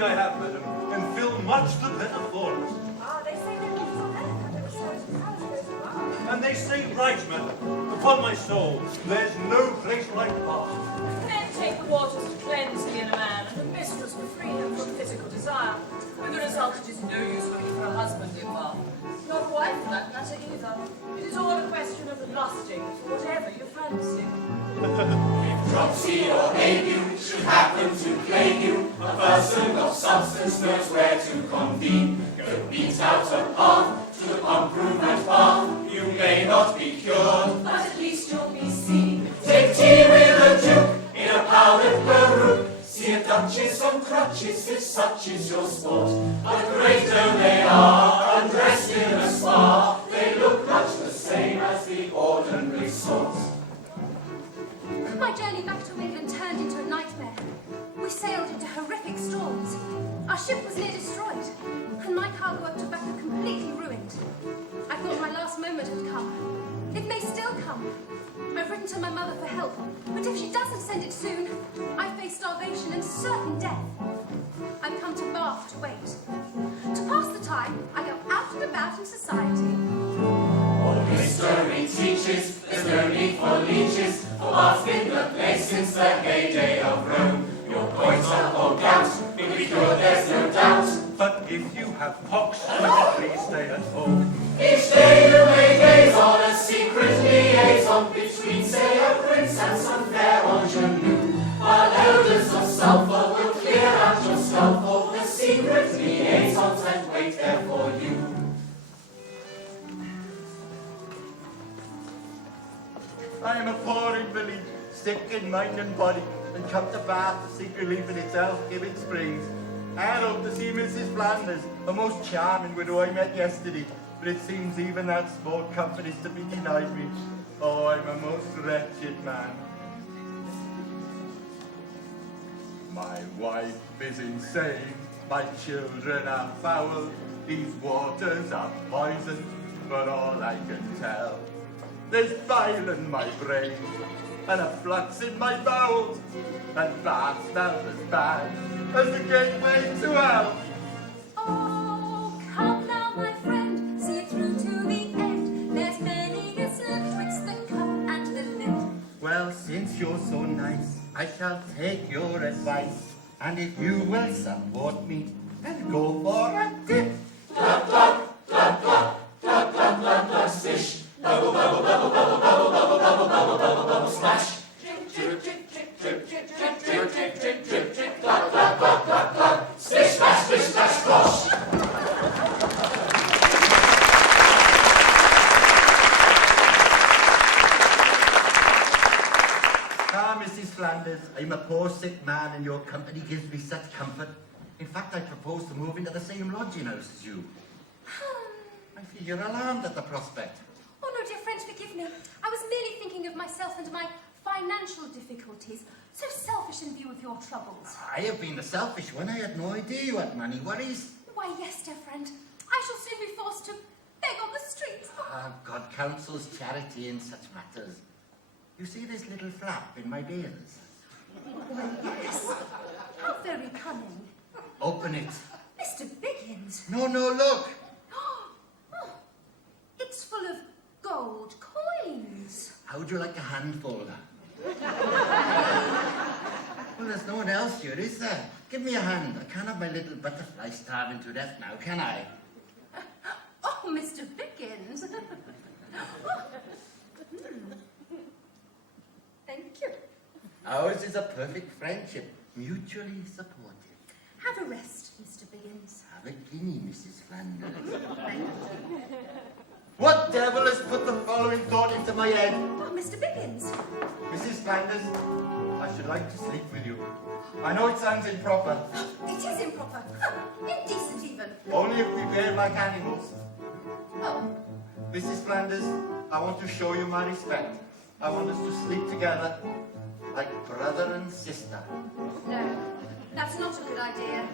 indeed I have, madam, and feel much the better for it. Ah, they say their waters on earth under the surface of houses goes above. And they say right, madam. Upon my soul, there's no place like Bath. Men take the waters to cleanse the inner man, and the mistress for freedom from physical desire. With the result, it is no use looking for a husband in Bath. Not a wife, for that matter, either. It is all a question of lusting for whatever you fancy. If dropsy or ague should happen to plague you, a person of substance knows where to convene. Go beat out a path to the pump room and bath. You may not be cured, But at least you'll be seen. take tea with a duke in a powdered peruke. See a duchess on crutches if such is your sport. But great though they are, undressed in a spa, they look much the same as the ordinary sort. My journey back to England turned into a nightmare. We sailed into horrific storms. Our ship was near destroyed, and my cargo up to Tobacco completely ruined. I thought my last moment had come. It may still come. I've written to my mother for help, but if she doesn't send it soon, I face starvation and certain death. I've come to Bath to wait. To pass the time, I go out and about in society. All history teaches there's no need for leeches, for Bath's been the place since the heyday of Rome. Your goiter or gout will be cured, there's no doubt. But if you have pox, please stay at home. Each day you may gaze on a secret liaison between, say, a prince and some fair ingenue. While odors of sulphur will clear out your skull for the secret liaisons and wait there for you. I am a poor invalid, sick in mind and body, and come to Bath to seek relief in its health-giving springs. I had hoped to see Mrs. Flanders, a most charming widow I met yesterday, but it seems even that small comfort is to be denied me. Oh, I'm a most wretched man. My wife is insane, my children are foul, these waters are poison, but all I can tell. There's bile in my brain, and a flux in my bowels, and Bath smells as bad as the gateway to hell. Oh, come now, my friend, see it through to the end. There's many a slip twixt the cup and the lip. Well, since you're so nice, I shall take your advice, and if you will support me, then go for a dip. Glug, glug, glug, glug, glug, glug, glug, glug, swish. Bubble, bubble, bubble, bubble, bubble, bubble, bubble, bubble, bubble, bubble, splash. Drip, drip, drip, drip, drip, drip, drip, drip, drip, drip, drip, drip, glug, glug, glug, glug, glug. Splish, splash, splish, splash, splash. Ah, Mrs. Flanders, I'm a poor sick man and your company gives me such comfort. In fact, I propose to move into the same lodging house as you. I feel you're alarmed at the prospect. Oh, no, dear friend, forgive me. I was merely thinking of myself and my financial difficulties. So selfish in view of your troubles. I have been the selfish one. I had no idea you had money worries. Why, yes, dear friend. I shall soon be forced to beg on the streets. Ah, God counsels charity in such matters. You see this little flap in my beers? Yes. How very cunning. Open it. Mr. Biggins. No, look. Oh, it's full of gold coins. How would you like a handful? Well, there's no one else here, is there? Give me a hand. I can't have my little butterfly starving to death now, can I? Oh, Mr. Biggins. Thank you. Ours is a perfect friendship, mutually supportive. Have a rest, Mr. Biggins. Have a guinea, Mrs. Flanders. Thank you. What devil has put the following thought into my head? Oh, Mr. Biggins. Mrs. Flanders, I should like to sleep with you. I know it sounds improper. It is improper. Indecent, even. Only if we behave like animals. Oh, Mrs. Flanders, I want to show you my respect. I want us to sleep together like brother and sister. no. That's not a good idea.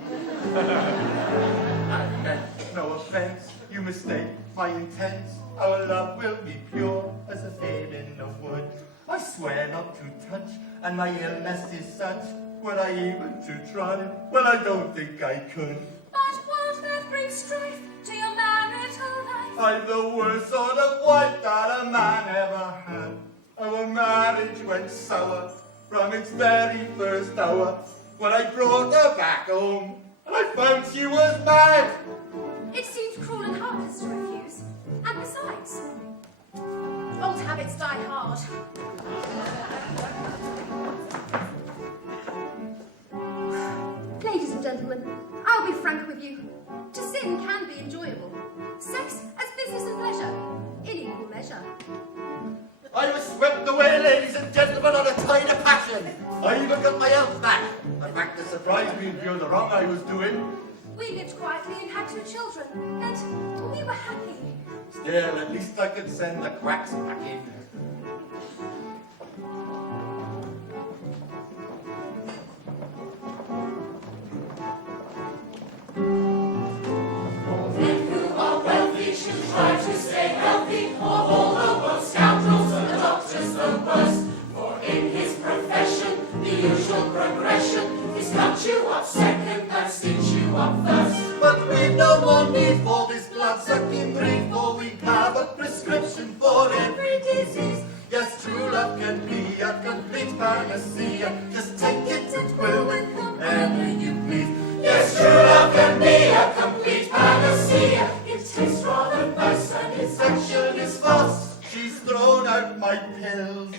I meant no offense. You mistake my intent. Our love will be pure as a fading of wood. I swear not to touch, and my illness is such Were I even to try? Well, I don't think I could. But won't that bring strife to your marital life? I'm the worst sort of wife that a man ever had. Our marriage went sour from its very first hour. When I brought her back home, I found she was mad. It seemed cruel and heartless to refuse. And besides, old habits die hard. Ladies and gentlemen, I'll be frank with you. To sin can be enjoyable. Sex as business and pleasure, in equal measure. I was swept away, ladies and gentlemen, on a tide of passion. I even got my health back. The fact that surprised me in view of the wrong I was doing. We lived quietly and had 2 children, and we were happy. Still, at least I could send the quacks back in. Men who are wealthy should try to stay healthy. Of all the world's scoundrels, the doctor's the worst. For in his profession, the usual progression is cut you up second and stitch you up first. But we've no more need for this blood-sucking breed, for we have a prescription for every disease. Yes, true love can be a complete panacea. Just take it and will with whomever you please. Yes, true love can be a complete panacea. It tastes rather nice and its action is fast. She's thrown out my pills.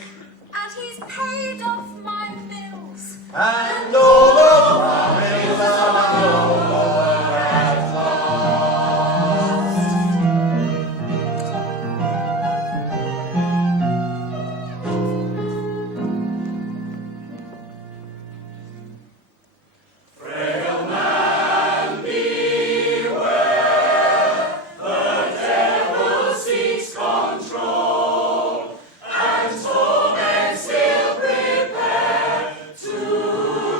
And he's paid off my bills. And all of our bills are no more at Frail man, beware. The devil seeks control, and torments he'll prepare to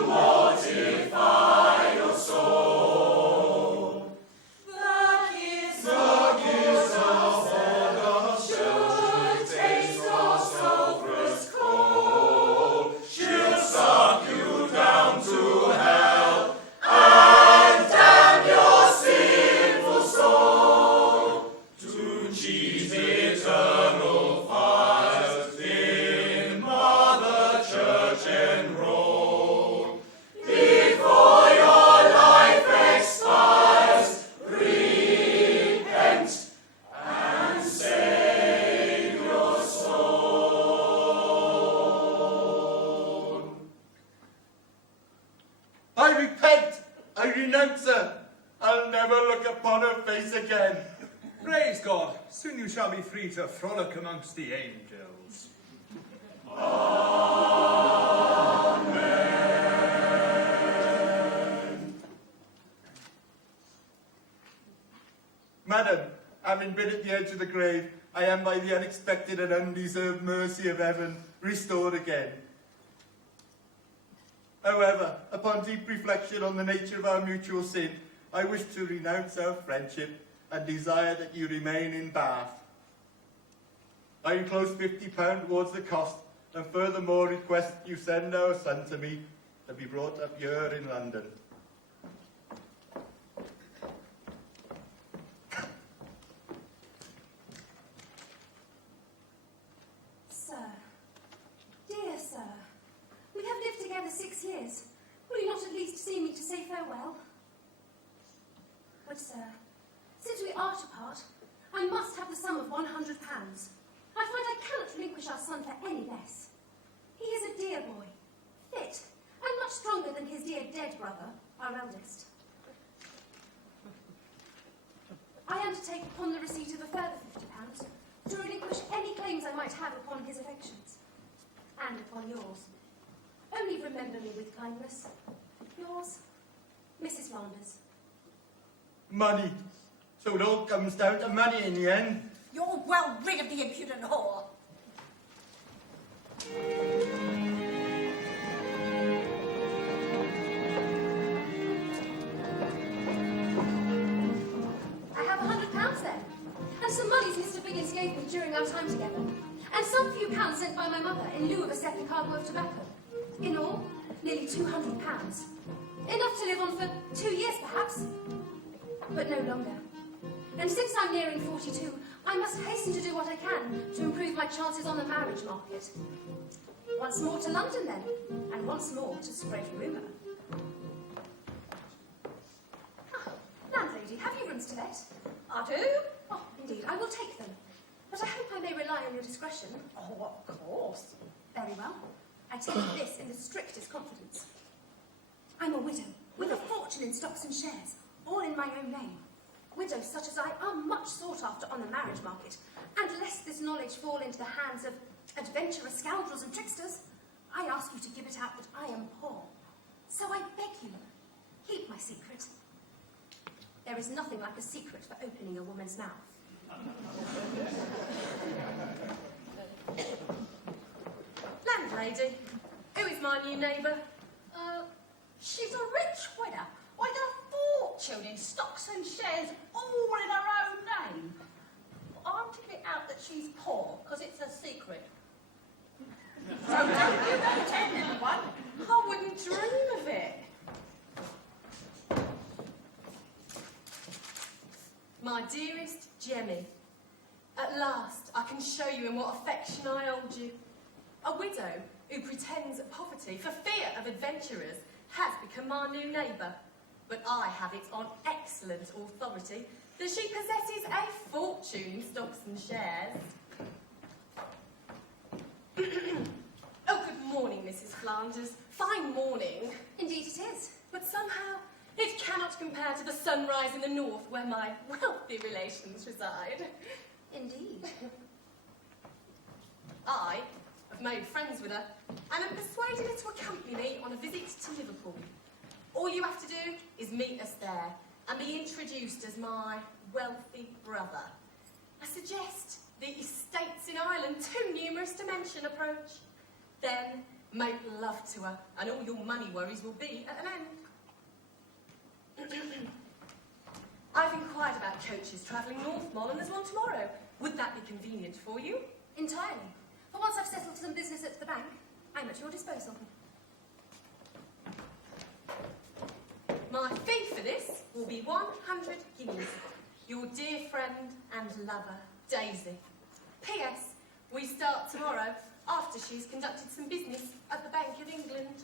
mortify your soul. The kiss of August should taste your sulphurous coal. She'll suck you down to hell and damn your sinful soul to cheat eternal fires in Mother Church enroll. Before your life expires, repent and save your soul. I repent! I renounce her! I'll never look upon her face again. Praise God, soon you shall be free to frolic amongst the angels. Madam, having been at the edge of the grave, I am by the unexpected and undeserved mercy of heaven restored again. However, upon deep reflection on the nature of our mutual sin, I wish to renounce our friendship and desire that you remain in Bath. I enclose £50 towards the cost, and furthermore request you send our son to me to be brought up here in London. Sir, dear sir, we have lived together 6 years. Will you not at least see me to say farewell? But sir, since we are to part, I must have the sum of £100. I find I cannot relinquish our son for any less. He is a dear boy, fit, and much stronger than his dear dead brother, our eldest. I undertake upon the receipt of a further £50 to relinquish any claims I might have upon his affections, and upon yours. Only remember me with kindness. Yours, Mrs. Flanders. Money. So it all comes down to money in the end. You're well rid of the impudent whore. I have £100 there, and some monies Mr. Biggins gave me during our time together, and some few pounds sent by my mother in lieu of a second cargo of tobacco. In all, nearly £200. Enough to live on for 2 years, perhaps, but no longer. And since I'm nearing 42, I must hasten to do what I can to improve my chances on the marriage market. Once more to London, then, and once more to spread rumour. Ah, landlady, have you rooms to let? I do. Oh, indeed, I will take them. But I hope I may rely on your discretion. Oh, of course. Very well. I tell you this in the strictest confidence. I'm a widow, with a fortune in stocks and shares, all in my own name. Widows such as I are much sought after on the marriage market, and lest this knowledge fall into the hands of adventurous scoundrels and tricksters, I ask you to give it out that I am poor. So I beg you, keep my secret. There is nothing like a secret for opening a woman's mouth. Landlady, who is my new neighbour? She's a rich widow with a fortune in stocks and shares, all in her own name. I'm to get out that she's poor, because it's a secret. So don't you tell anyone. I wouldn't dream of it. My dearest Jemmy, at last I can show you in what affection I hold you. A widow who pretends poverty for fear of adventurers has become my new neighbour, but I have it on excellent authority that she possesses a fortune in stocks and shares. Oh, good morning, Mrs. Flanders. Fine morning. Indeed it is. But somehow it cannot compare to the sunrise in the north where my wealthy relations reside. Indeed. I have made friends with her and am persuaded her to accompany me on a visit to Liverpool. All you have to do is meet us there and be introduced as my wealthy brother. I suggest the estates in Ireland, too numerous to mention, approach. Then make love to her and all your money worries will be at an end. I've inquired about coaches travelling north, Moll, and there's one tomorrow. Would that be convenient for you? Entirely. For once I've settled some business at the bank, I'm at your disposal. My fee for this will be 100 guineas. Your dear friend and lover, Daisy. P.S. We start tomorrow after she's conducted some business at the Bank of England.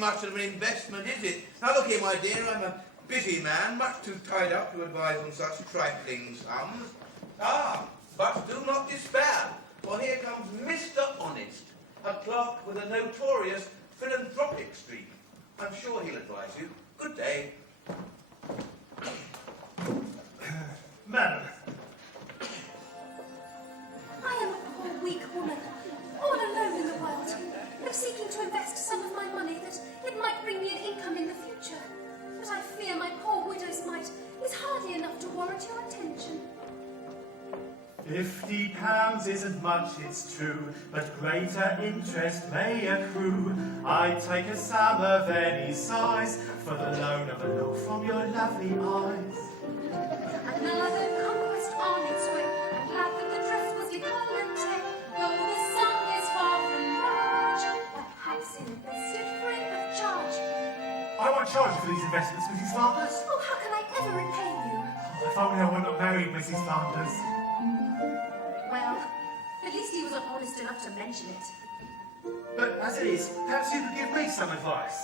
Much of an investment, is it? Now look here, my dear, I'm a busy man, much too tied up to advise on such trifling sums. Ah, but do not despair, for here comes Mr. Honest, a clerk with a notorious philanthropic streak. I'm sure he'll advise you. Good day. Madam, I am a poor, weak woman, all alone in the world, and seeking to invest some of my money that it might bring me an income in the future. But I fear my poor widow's mite is hardly enough to warrant your attention. £50 isn't much, it's true, but greater interest may accrue. I'd take a sum of any size for the loan of a look from your lovely eyes. I charge you for these investments, Mrs. Flanders? Oh, how can I ever repay you? Oh, if only I were not married, Mrs. Flanders. Well, at least he wasn't honest enough to mention it. But as it is, perhaps you could give me some advice.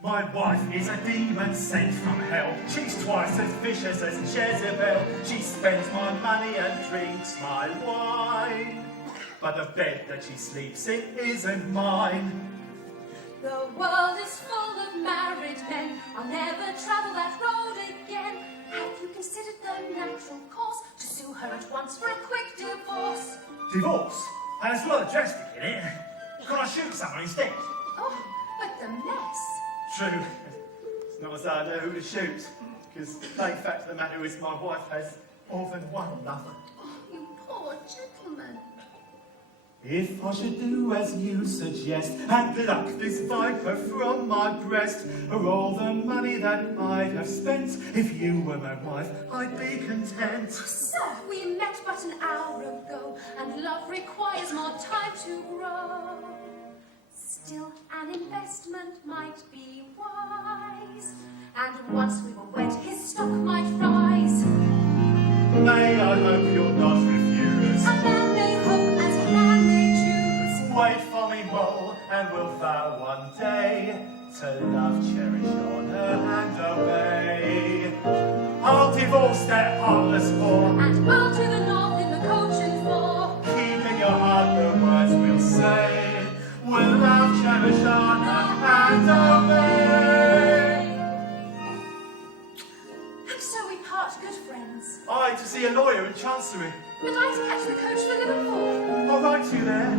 My wife is a demon sent from hell. She's twice as vicious as Jezebel. She spends my money and drinks my wine. But the bed that she sleeps in isn't mine. The world is full of married men. I'll never travel that road again. Have you considered the natural course to sue her at once for a quick divorce? Divorce? And it's rather drastic, isn't it? Can I shoot someone instead? Oh, but the mess. True. It's not as though I know who to shoot, because the plain fact of the matter is my wife has more than one lover. Oh, you poor gentleman. If I should do as you suggest and pluck this viper from my breast, for all the money that I'd have spent, if you were my wife, I'd be content. Sir, we met but an hour ago, and love requires more time to grow. Still, an investment might be wise, and once we were wed, his stock might rise. May I hope you'll not refuse. A man may hope as a man may choose. Wait for me, Moll, and we'll vow one day to love, cherish, honour, and obey. I'll divorce that heartless whore, And bow to the north in the coach and four. keep in your heart the words we'll say. We'll love, cherish, honour, and obey. And so we part good friends. I to see a lawyer in Chancery. And I to catch the coach for Liverpool. I'll write to you there.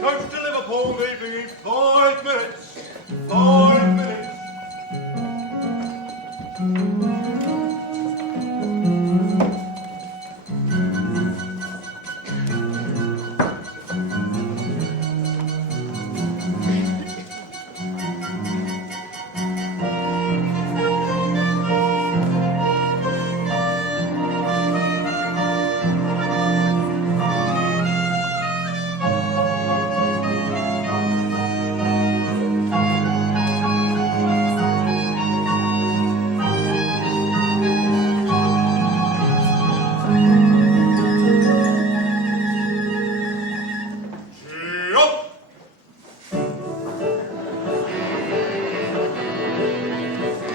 Coach to Liverpool, leaving in 5 minutes. 5 minutes.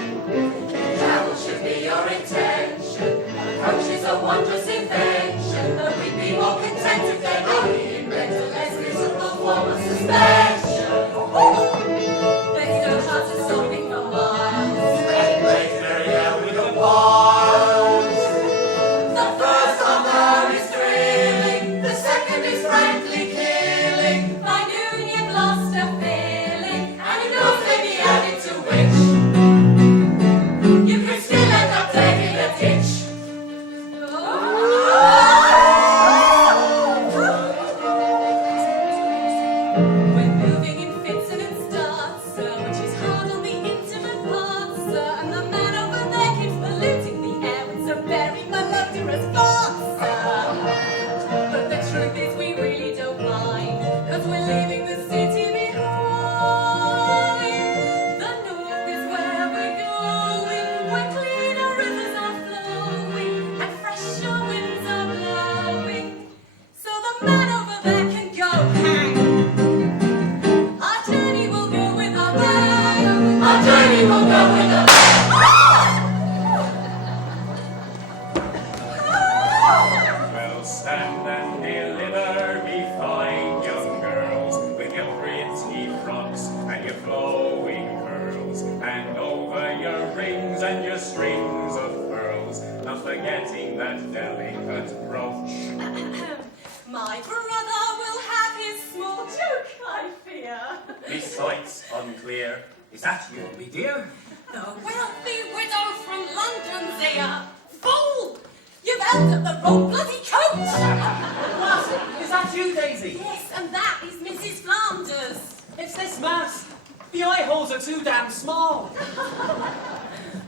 Travel should be your intention. A coach is a wondrous invention, but we'd be more content if they'd only invent a less miserable form of suspension. There's no chance of stopping for miles. Very hell with the piles. The first unknown is thrilling, the second is frankly killing. By noon you've lost a feeling, And you know they be added to which you can still end up dead in a ditch. We're moving in fits and in starts, sir, which is hard on the intimate parts, sir. And the man over there keeps polluting the air with some very malodorous farts, sir. But the truth is we really don't mind, 'cause we're leaving the city behind. The north is where we're going, where cleaner rivers are flowing, and fresher winds are blowing. So the man over there can go hang. Our journey will go with our bang. Our journey will go with a Well, stand and deliver me fine young girls, with your pretty frocks and your flowing curls, and over your rings and your strings of pearls, not forgetting that delicate brooch. My brother will have his small joke, I fear. Me sight's unclear. Is that you, me dear? The wealthy widow from London's here. Fool! You've held up the wrong bloody coach! What? Is that you, Daisy? Yes, and that is Mrs. Flanders. It's this mass. The eye holes are too damn small.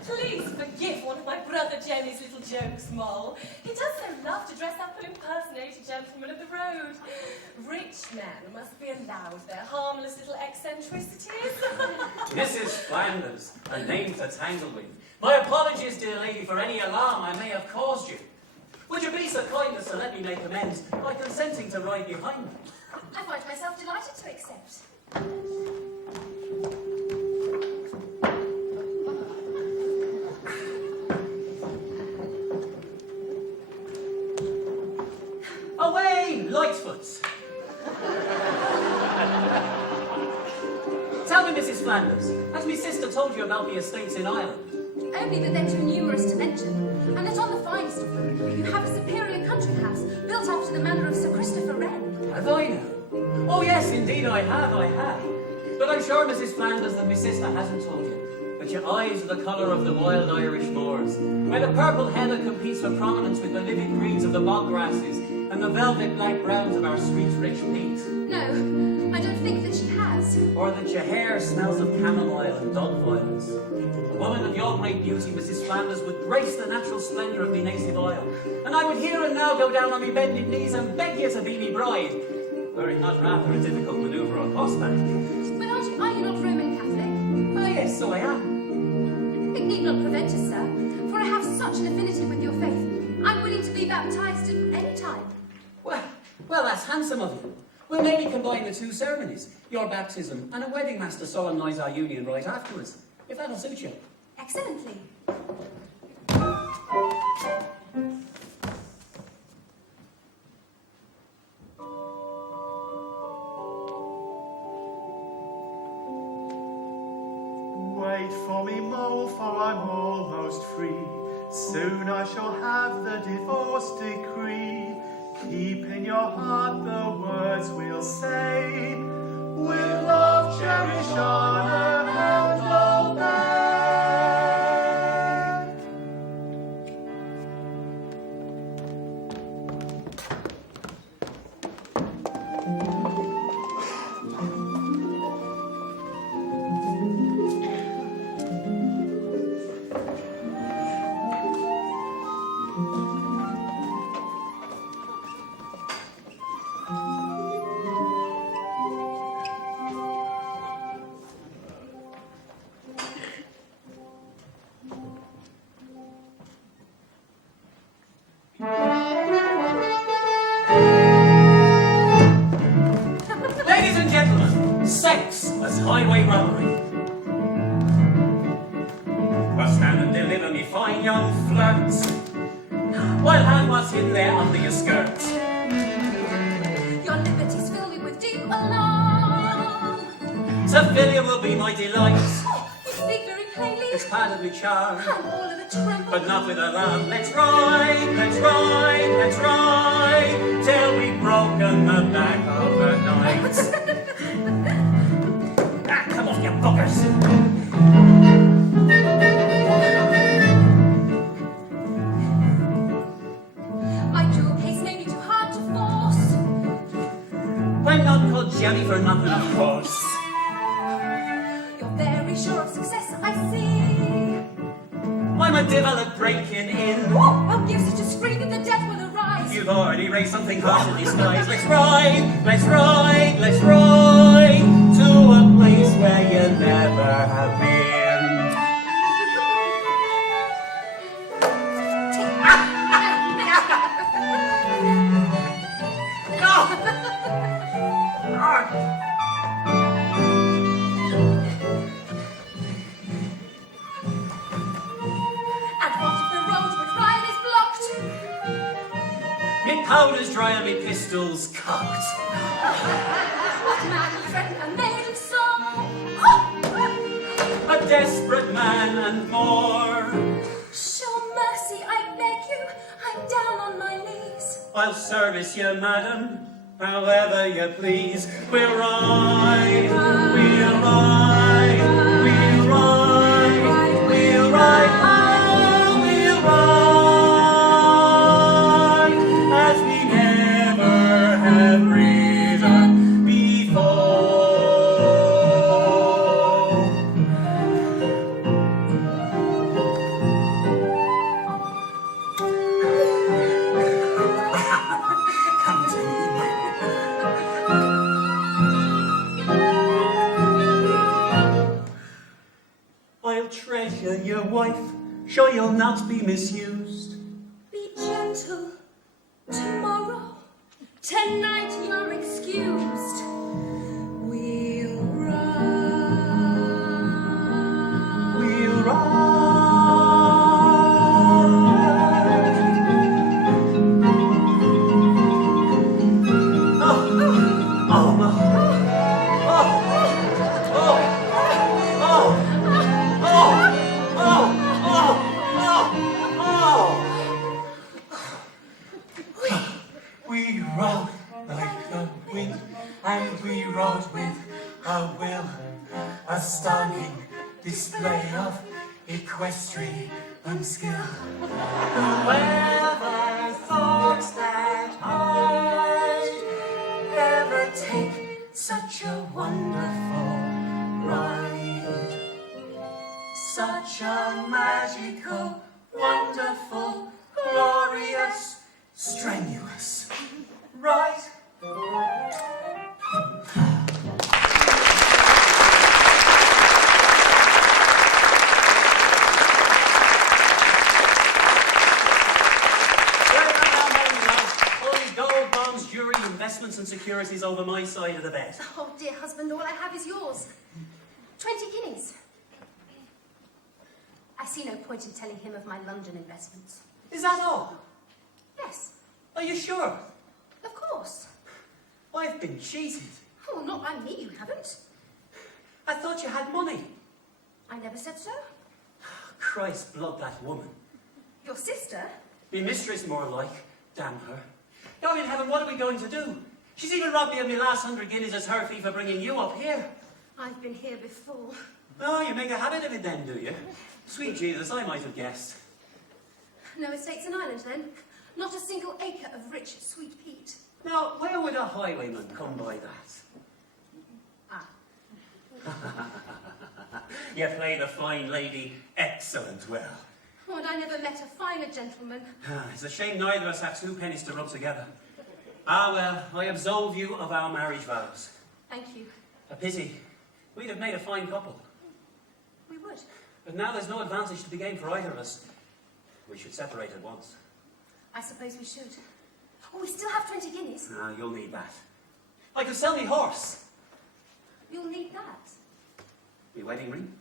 Please forgive one of my brother Jenny's little jokes, Moll. He does so love to dress up and impersonate a gentleman of the road. Rich men must be allowed their harmless little eccentricities. Mrs. Flanders, a name to tangle with. My apologies, dear lady, for any alarm I may have caused you. Would you be so kind as to let me make amends by consenting to ride behind me? I find myself delighted to accept. Away, Lightfoot! Tell me, Mrs. Flanders, has my sister told you about the estates in Ireland? Only that they're too numerous to mention, and that on the finest of them, you have a superior country house built after the manner of Sir Christopher Wren. Have I now? Oh yes, indeed I have. But I'm sure, Mrs. Flanders, that my sister hasn't told you that your eyes are the colour of the wild Irish moors, where the purple heather competes for prominence with the livid greens of the bog grasses and the velvet black browns of our street's rich peat. No, I don't think that she has. Or that your hair smells of chamomile and dog violets. A woman of your great beauty, Mrs. Flanders, would grace the natural splendour of me native isle, and I would here and now go down on me bended knees and beg you to be me bride, were it not rather a difficult manoeuvre on horseback. But are you not Roman Catholic? Ah, yes, so I am. It need not prevent us, sir, for I have such an affinity with your faith. I'm willing to be baptized at any time. Well, that's handsome of you. We'll maybe combine the two ceremonies, your baptism and a wedding mass to solemnise our union right afterwards, if that'll suit you. Excellently. Wait for me, Moll, for I'm almost free. Soon I shall have the divorce decree. Keep in your heart the words we'll say. We'll love, cherish, honor, and obey. Ladies and gentlemen, sex as highway robbery. Well, stand and deliver me fine young flirts, while hand was in there under your skirt. Your liberties fill me with deep alarm. To fill you will be my delight. Oh, you speak very plainly. It's part of me charm, I'm all of a tremble. but not with alarm. Let's ride, till we've broken the back of the night. Come off, you buggers! My jewel case may be too hard to force. I'm not called Jelly for nothing, of course. You're very sure of success, I see. I'm a devil at breaking in. Oh, give such a scream that the dead will arise. You've already raised something hot in these skies. Let's ride to a place where you never have been. And what if the road we're trying is blocked? Me powder's dry and me pistols cocked. What man will threaten a maiden so? A desperate man and more. Show mercy, I beg you. I'm down on my knees. I'll service you, madam, however you please. We'll ride, we'll ride, we'll ride, we'll ride, oh, we'll ride, as we never have ridden before. Come to me. I'll treasure your wife, sure you'll not be misused. Be gentle. Tomorrow, tonight you're excused. We'll ride. We'll ride. We rode like the wind, and we rode with a will, a stunning display of equestrian skill. Whoever thought that I'd ever take such a wonderful ride, such a magical, wonderful, glorious, strenuous ride. Gold, bonds, jewelry, investments and securities over my side of the bed. Oh, dear husband, all I have is yours. 20 guineas. I see no point in telling him of my London investments. Is that all? Yes, Are you sure? of course. I've been cheated. Oh, not by me, you haven't. I thought you had money. I never said so. Christ blood, that woman. Your sister? Me mistress, more like. Damn her. God in heaven, what are we going to do? She's even robbed me of my last 100 guineas as her fee for bringing you up here. I've been here before. Oh, you make a habit of it then, do you? Sweet Jesus, I might have guessed. No estates in Ireland, then? Not a single acre of rich, sweet peat. Now, where would a highwayman come by that? Ah. You play the fine lady excellent well. Oh, and I never met a finer gentleman. It's a shame neither of us have 2 pennies to rub together. Ah, well, I absolve you of our marriage vows. Thank you. A pity. We'd have made a fine couple. We would. But now there's no advantage to be gained for either of us. We should separate at once. I suppose we should. Oh, we still have 20 guineas. Ah, you'll need that. I could sell me horse. You'll need that. Me wedding ring.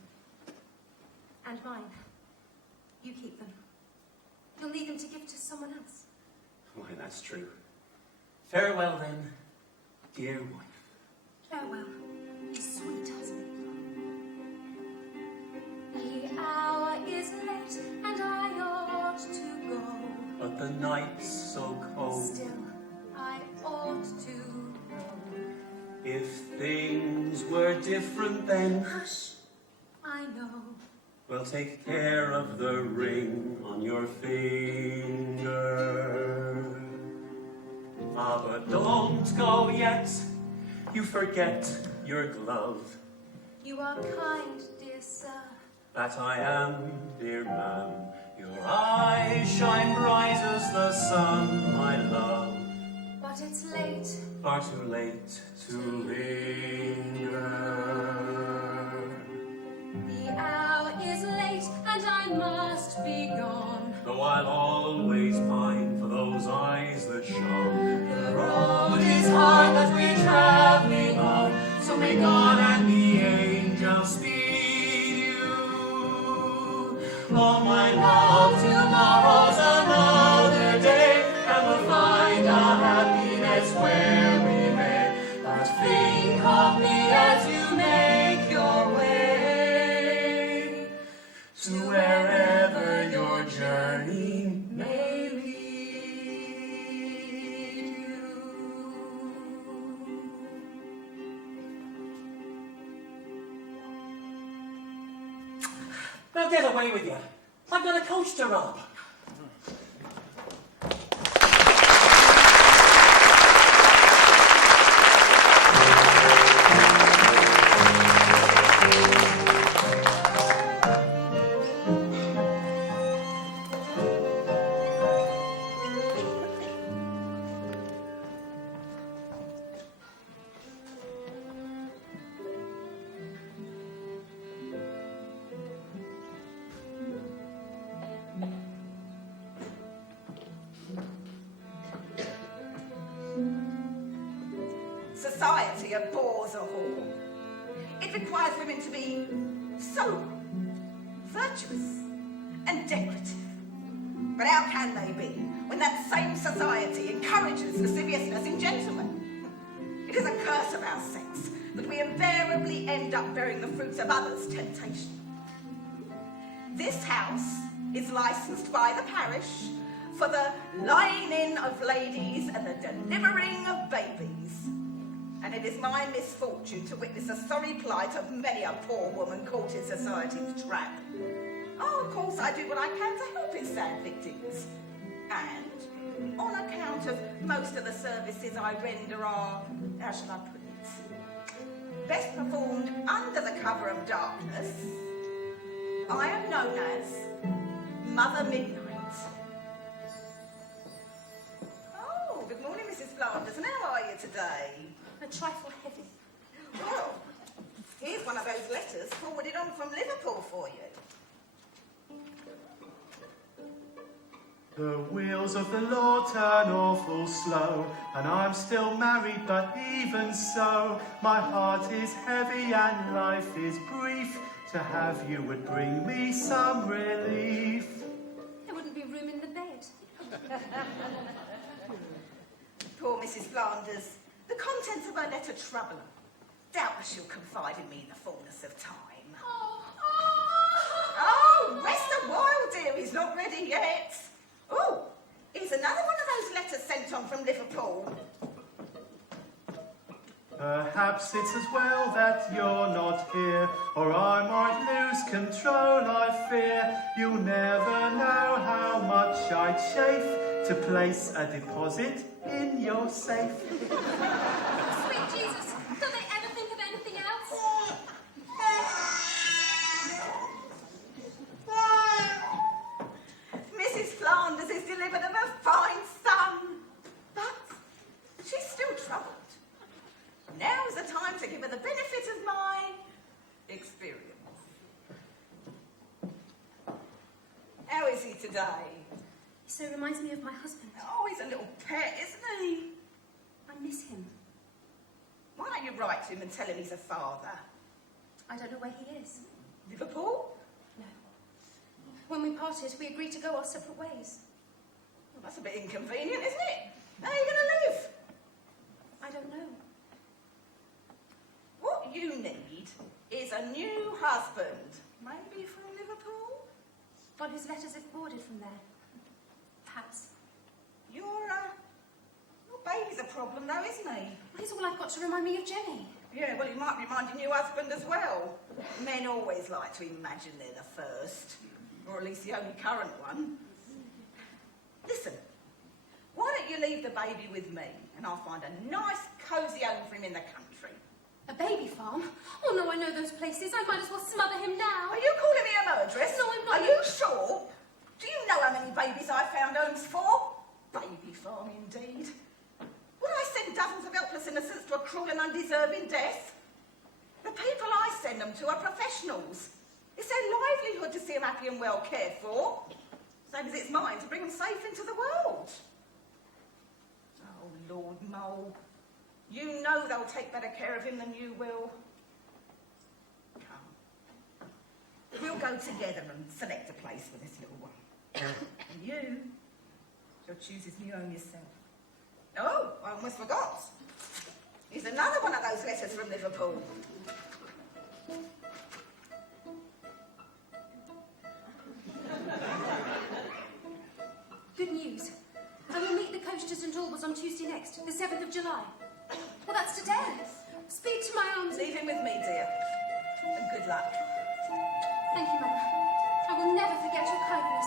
And mine. You keep them. You'll need them to give to someone else. Why, that's true. Farewell, then, dear wife. Farewell, sweet husband. The hour is late, and I ought to go. But the night's so cold. Still, I ought to know. If things were different then, Hush, I know. we'll take care of the ring on your finger. Ah, but don't go yet. You forget your glove. You are kind, dear sir. That I am, dear ma'am. Your eyes shine bright as the sun, my love. But it's late. Far too late to linger. The hour is late, and I must be gone. Though I'll always pine for those eyes that shone. The road is hard that we're traveling on, so may God and the angels speed you. Oh, my love, tomorrow's another day, and we'll find our happiness where we may. But think of me as you make your way to wherever your journey may lead you. Now get away with you. I've got a coach to rob. society abhors a whore. It requires women to be sober, virtuous, and decorative. But how can they be when that same society encourages lasciviousness in gentlemen? It is a curse of our sex that we invariably end up bearing the fruits of others' temptation. This house is licensed by the parish for the lying in of ladies and the delivering of babies. And it is my misfortune to witness the sorry plight of many a poor woman caught in society's trap. Oh, of course, I do what I can to help its sad victims. And on account of most of the services I render are, how shall I put it, best performed under the cover of darkness, I am known as Mother Midnight. Oh, good morning, Mrs. Flanders, and how are you today? A trifle heavy. Well, here's one of those letters forwarded on from Liverpool for you. The wheels of the law turn awful slow, and I'm still married, but even so, my heart is heavy and life is brief. To have you would bring me some relief. There wouldn't be room in the bed. Poor Mrs. Flanders. The contents of her letter trouble her. Doubtless she'll confide in me in the fullness of time. Oh, rest a while, dear. He's not ready yet. Oh, here's another one of those letters sent on from Liverpool. Perhaps it's as well that you're not here, or I might lose control, I fear. You'll never know how much I'd chafe to place a deposit in your safe. Sweet Jesus, don't they ever think of anything else? Mrs. Flanders is delivered of a fine son, but she's still troubled. Now's the time to give her the benefit of my experience. How is he today? He so reminds me of my husband. Oh, he's a little pet, isn't he? I miss him. Why don't you write to him and tell him he's a father? I don't know where he is. Liverpool? No. When we parted, we agreed to go our separate ways. Well, that's a bit inconvenient, isn't it? How are you going to live? I don't know. What you need is a new husband. Maybe from Liverpool? One whose letters have boarded from there. Perhaps. Your baby's a problem, though, isn't he? Well, he's all I've got to remind me of Jenny. Yeah, well, you might remind your new husband as well. Men always like to imagine they're the first, or at least the only current one. Listen, why don't you leave the baby with me, and I'll find a nice, cosy home for him in the country. A baby farm? Oh, no, I know those places. I might as well smother him now. Are you calling me a murderess? No, I'm not. Are you sure? Do you know how many babies I found homes for? Baby farm, indeed. Would I send dozens of helpless innocents to a cruel and undeserving death? The people I send them to are professionals. It's their livelihood to see them happy and well cared for. Same as it's mine to bring them safe into the world. Oh, Lord Moll. You know they'll take better care of him than you will. Come. We'll go together and select a place for this little one. And you shall choose his new home yourself. Oh, I almost forgot. Here's another one of those letters from Liverpool. Good news. I will meet the coasters and Albers on Tuesday next, the 7th of July. Well, that's today. Speak to my aunt. Leave him with me, dear. And good luck. Thank you, Mother. I will never forget your kindness.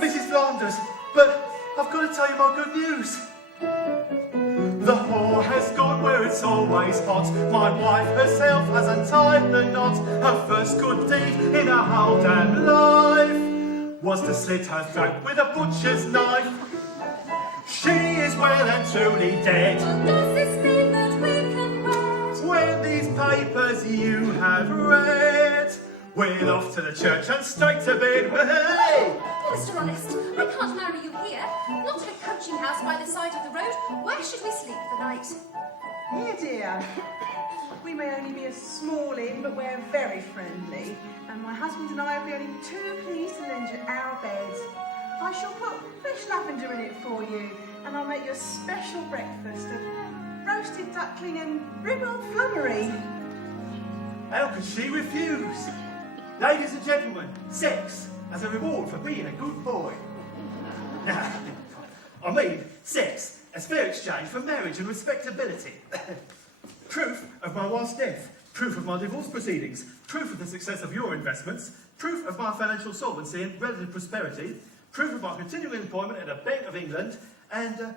Mrs. Flanders, but I've got to tell you my good news. The whore has gone where it's always hot. My wife herself has untied the knot. Her first good deed in her whole damn life was to slit her throat with a butcher's knife. She is well and truly dead. Does this mean that we can wed? When these papers you have read, we're off to the church and straight to bed. Hey! Mr. Honest, I can't marry you here. Not in a coaching house by the side of the road. Where should we sleep the night? Here, dear. We may only be a small inn, but we're very friendly. And my husband and I will be only too pleased to lend you our bed. I shall put fresh lavender in it for you, and I'll make you a special breakfast of roasted duckling and ribald flummery. How could she refuse? Ladies and gentlemen, sex as a reward for being a good boy. I mean, sex as fair exchange for marriage and respectability. Proof of my wife's death, proof of my divorce proceedings, proof of the success of your investments, proof of my financial solvency and relative prosperity, proof of my continuing employment at the Bank of England, and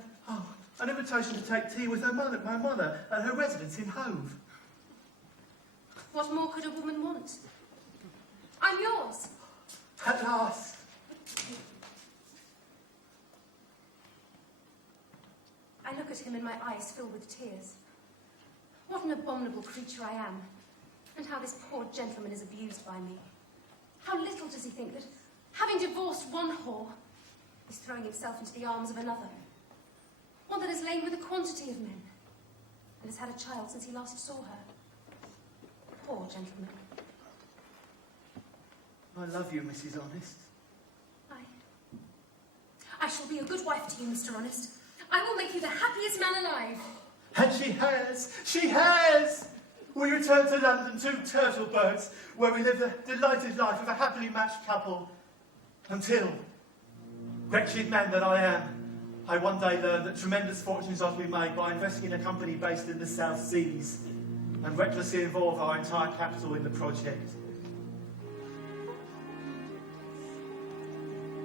an invitation to take tea with my mother at her residence in Hove. What more could a woman want? I'm yours. At last. I look at him and my eyes fill with tears. What an abominable creature I am, and how this poor gentleman is abused by me. How little does he think that, having divorced one whore, he's throwing himself into the arms of another. One that has lain with a quantity of men, and has had a child since he last saw her. Poor gentleman. I love you, Mrs. Honest. I shall be a good wife to you, Mr. Honest. I will make you the happiest man alive. And she has! She has! We returned to London, two turtle birds, where we lived a delighted life of a happily matched couple. Until, wretched man that I am, I one day learned that tremendous fortunes are to be made by investing in a company based in the South Seas, and recklessly involve our entire capital in the project.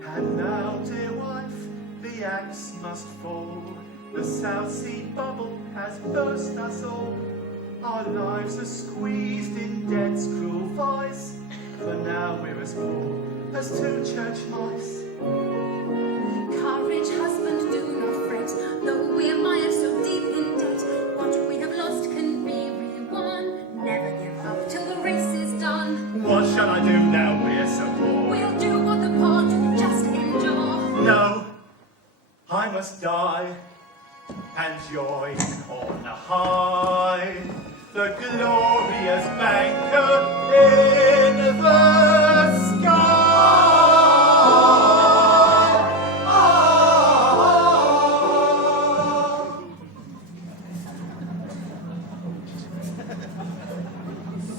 And now, dear wife, the axe must fall. The South Sea bubble has burst us all. Our lives are squeezed in debt's cruel vice. For now we're as poor as two church mice. Courage, husband, do not fret. Though we admire so deep in debt, what we have lost can be re-won. Never give up till the race is done. What shall I do now we're so poor? We'll do what the poor do, just endure. No, I must die and join on high the glorious banquet in the sky.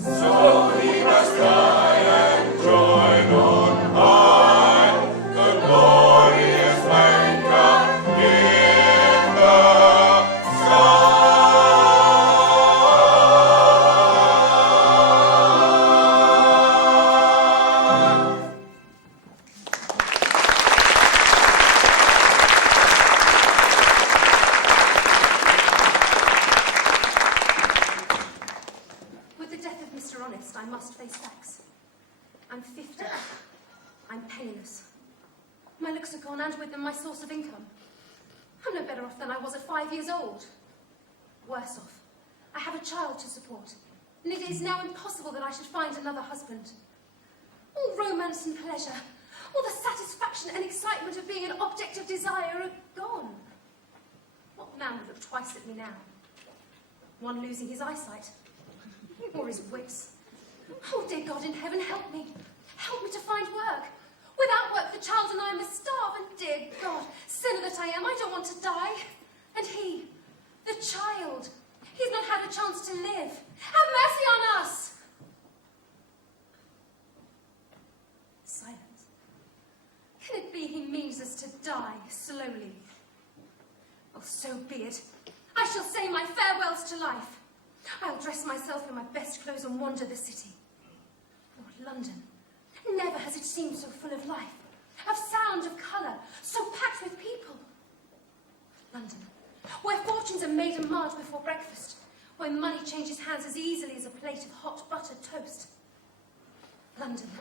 So he must die and join on high the glorious banquet in the sky. With the death of Mr. Honest, I must face facts. I'm 50. I'm penniless. My looks are gone, and with them my source of income. I'm no better off than I was at 5 years old. Worse off. I have a child to support, and it is now impossible that I should find another husband. All romance and pleasure, all the satisfaction and excitement of being an object of desire are gone. What man would look twice at me now? One losing his eyesight, or his wits. Oh, dear God in heaven, help me. Help me to find work. Without work, the child and I must starve, and dear God, sinner that I am, I don't want to die. And he, the child, he's not had a chance to live. Have mercy on us! Silence. Can it be he means us to die slowly? Oh, so be it. I shall say my farewells to life. I'll dress myself in my best clothes and wander the city. Oh, London. Never has it seemed so full of life, of sound, of colour, so packed with people. London, where fortunes are made and marred before breakfast, where money changes hands as easily as a plate of hot buttered toast. London,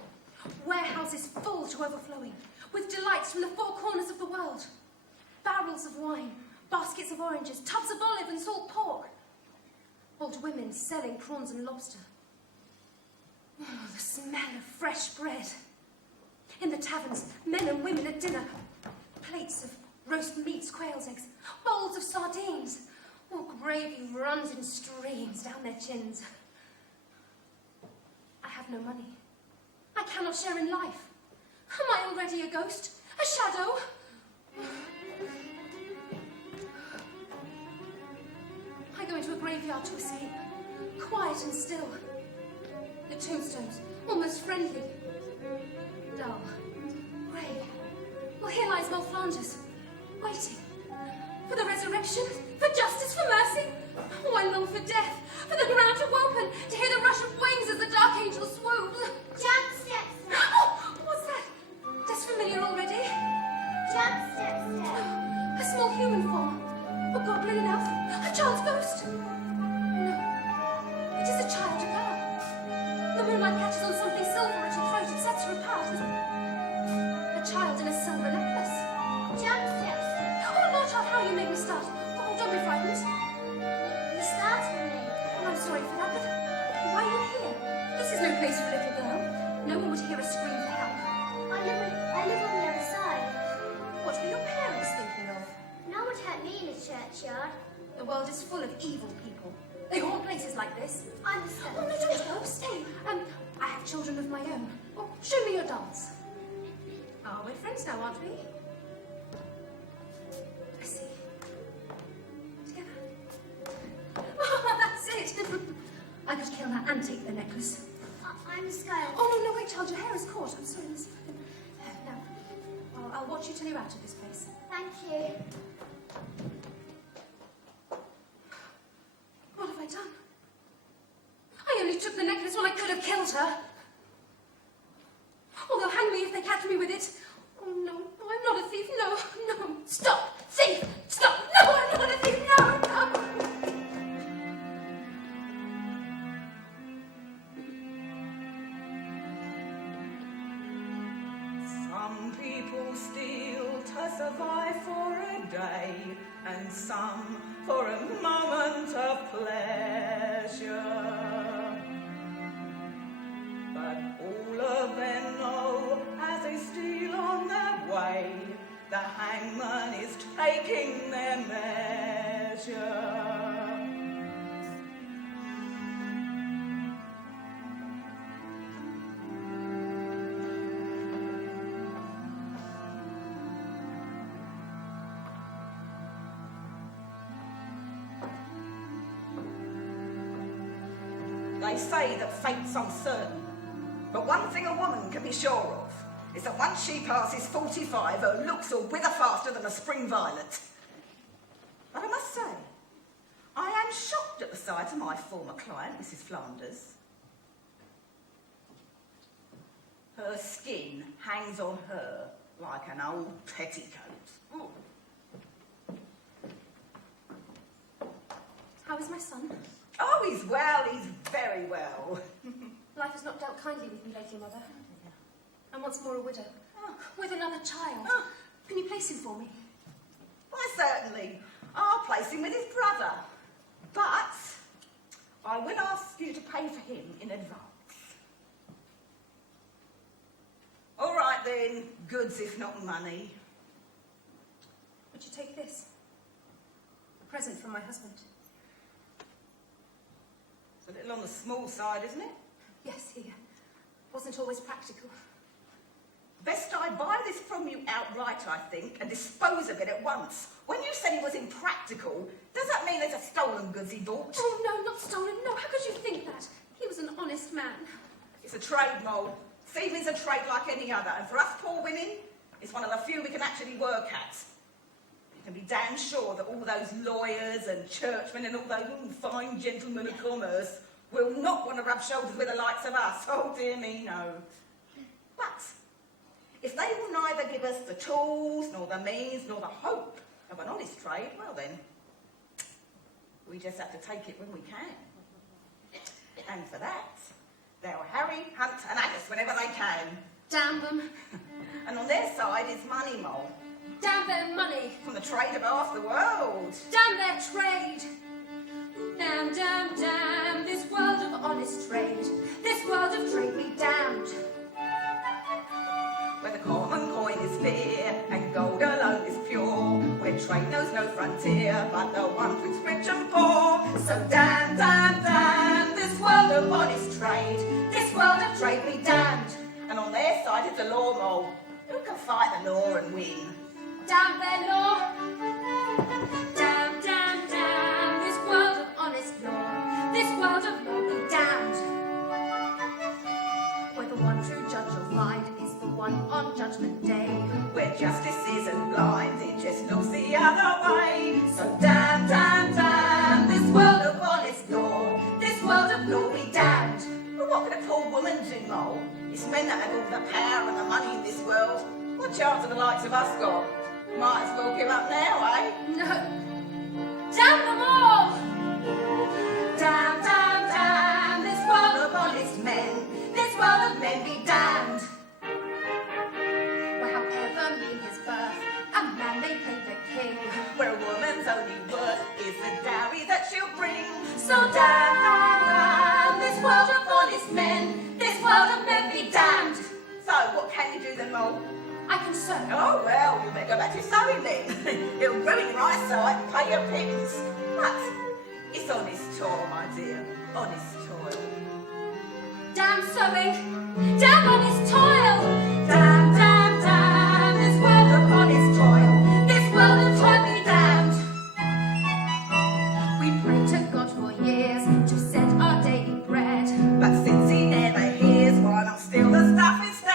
warehouses full to overflowing, with delights from the four corners of the world. Barrels barrels of wine, baskets of oranges, tubs of olive and salt pork. Old women selling prawns and lobster. Oh, the smell of fresh bread. In the taverns, men and women at dinner. Plates of roast meats, quail's eggs, bowls of sardines. Oh, gravy runs in streams down their chins. I have no money. I cannot share in life. Am I already a ghost? A shadow? I go into a graveyard to escape. Quiet and still. The tombstones, almost friendly. Dull. Grey. Well, here lies Moll Flanders, waiting. For the resurrection, for justice, for mercy. Oh, I long for death, for the ground to open, to hear the rush of wings as the dark angel swoops. Jump steps. Oh, what's that? That's familiar already. Jump steps. A small human form. A goblin, an elf, a child's ghost. No, it is a child, a girl. The moonlight catches on something silver at her throat. It sets her apart. A child in a silver necklace. Jump steps. Oh, Lord, child, how you make me start. Oh, don't be frightened. You startled me. Oh, I'm sorry for that, but why are you here? This is no place for a little girl. No one would hear a scream for help. I live on the other side. What were your parents thinking of? No one hurt me in a churchyard. The world is full of evil people. They haunt places like this. Understand. Oh, no, don't go. Stay. I have children of my own. Oh, show me your dolls. Oh, we're friends now, aren't we? I see. Together. Oh, that's it. I could kill her and take the necklace. I'm scared. Oh, no, wait, child. Your hair is caught. I'm sorry, Miss. Now, I'll watch you till you're out of this place. Thank you. What have I done? I only took the necklace when I could have killed her. Oh, they'll hang me if they catch me with it. Oh, no, I'm not a thief. No, no. Stop! Thief! Stop! No, I'm not a thief. No, no. Some people steal to survive for a day, and some for a moment of pleasure. But all of them know, as they steal on their way, the hangman is taking their measure. They say that fate's uncertain, but one thing a woman can be sure of is that once she passes 45, her looks will wither faster than a spring violet. But I must say, I am shocked at the sight of my former client, Mrs. Flanders. Her skin hangs on her like an old petticoat. Ooh. How is my son? Oh, he's well, he's very well. Life has not dealt kindly with me lately, Mother. I'm once more a widow. With another child. Can you place him for me? Why, certainly. I'll place him with his brother. But I will ask you to pay for him in advance. All right, then. Goods, if not money. Would you take this? A present from my husband. It's a little on the small side, isn't it? Yes, he wasn't always practical. Best I buy this from you outright, I think, and dispose of it at once. When you said he was impractical, does that mean there's a stolen goods he bought? Oh, no, not stolen. No, how could you think that? He was an honest man. It's a trade, Moll. Thieving's a trade like any other, and for us poor women, it's one of the few we can actually work at. You can be damn sure that all those lawyers and churchmen and all those fine gentlemen of commerce will not want to rub shoulders with the likes of us. Oh, dear me, no. But if they will neither give us the tools, nor the means, nor the hope of an honest trade, well then, we just have to take it when we can. And for that, they'll harry, hunt and at us whenever they can. Damn them. And on their side is money, Moll. Damn their money. From the trade of half the world. Damn their trade. Damn, damn, damn this world of honest trade. This world of trade be damned. Where the common coin is fair and gold alone is pure, where trade knows no frontier but the one betwixt rich and poor. So damn, damn, damn this world of honest trade. This world of trade be damned. And on their side is the law, Moll. Who can fight the law and win? Damn their law. Damn, damn, damn this world of honest law. This world of law be damned. Where the one true judge you'll find is the one on Judgment Day. Where justice isn't blind, it just looks the other way. So damn, damn, damn this world of honest law. This world of law be damned. But what can a poor woman do, Moll? It's men that have all the power and the money in this world. What chance have the likes of us got? Might as well give up now, eh? No. Damn them all! Damn, damn, damn this world of honest men. This world of men be damned. Where however mean his birth, a man may play the king. Where a woman's only worth is the dowry that she'll bring. So damn, damn, damn this world of honest men. This world of men be damned. So what can you do then, Moll? I can sew. Oh, well, you better go back to sewing then. It'll ruin your eyesight and pay your pittance. But it's honest toil, my dear. Honest toil. Damn sewing. Damn honest toil. Damn, damn, damn this world of honest toil. This world of toil be damned. We pray to God for years to send our daily bread. But since he never hears, why not steal the stuff instead?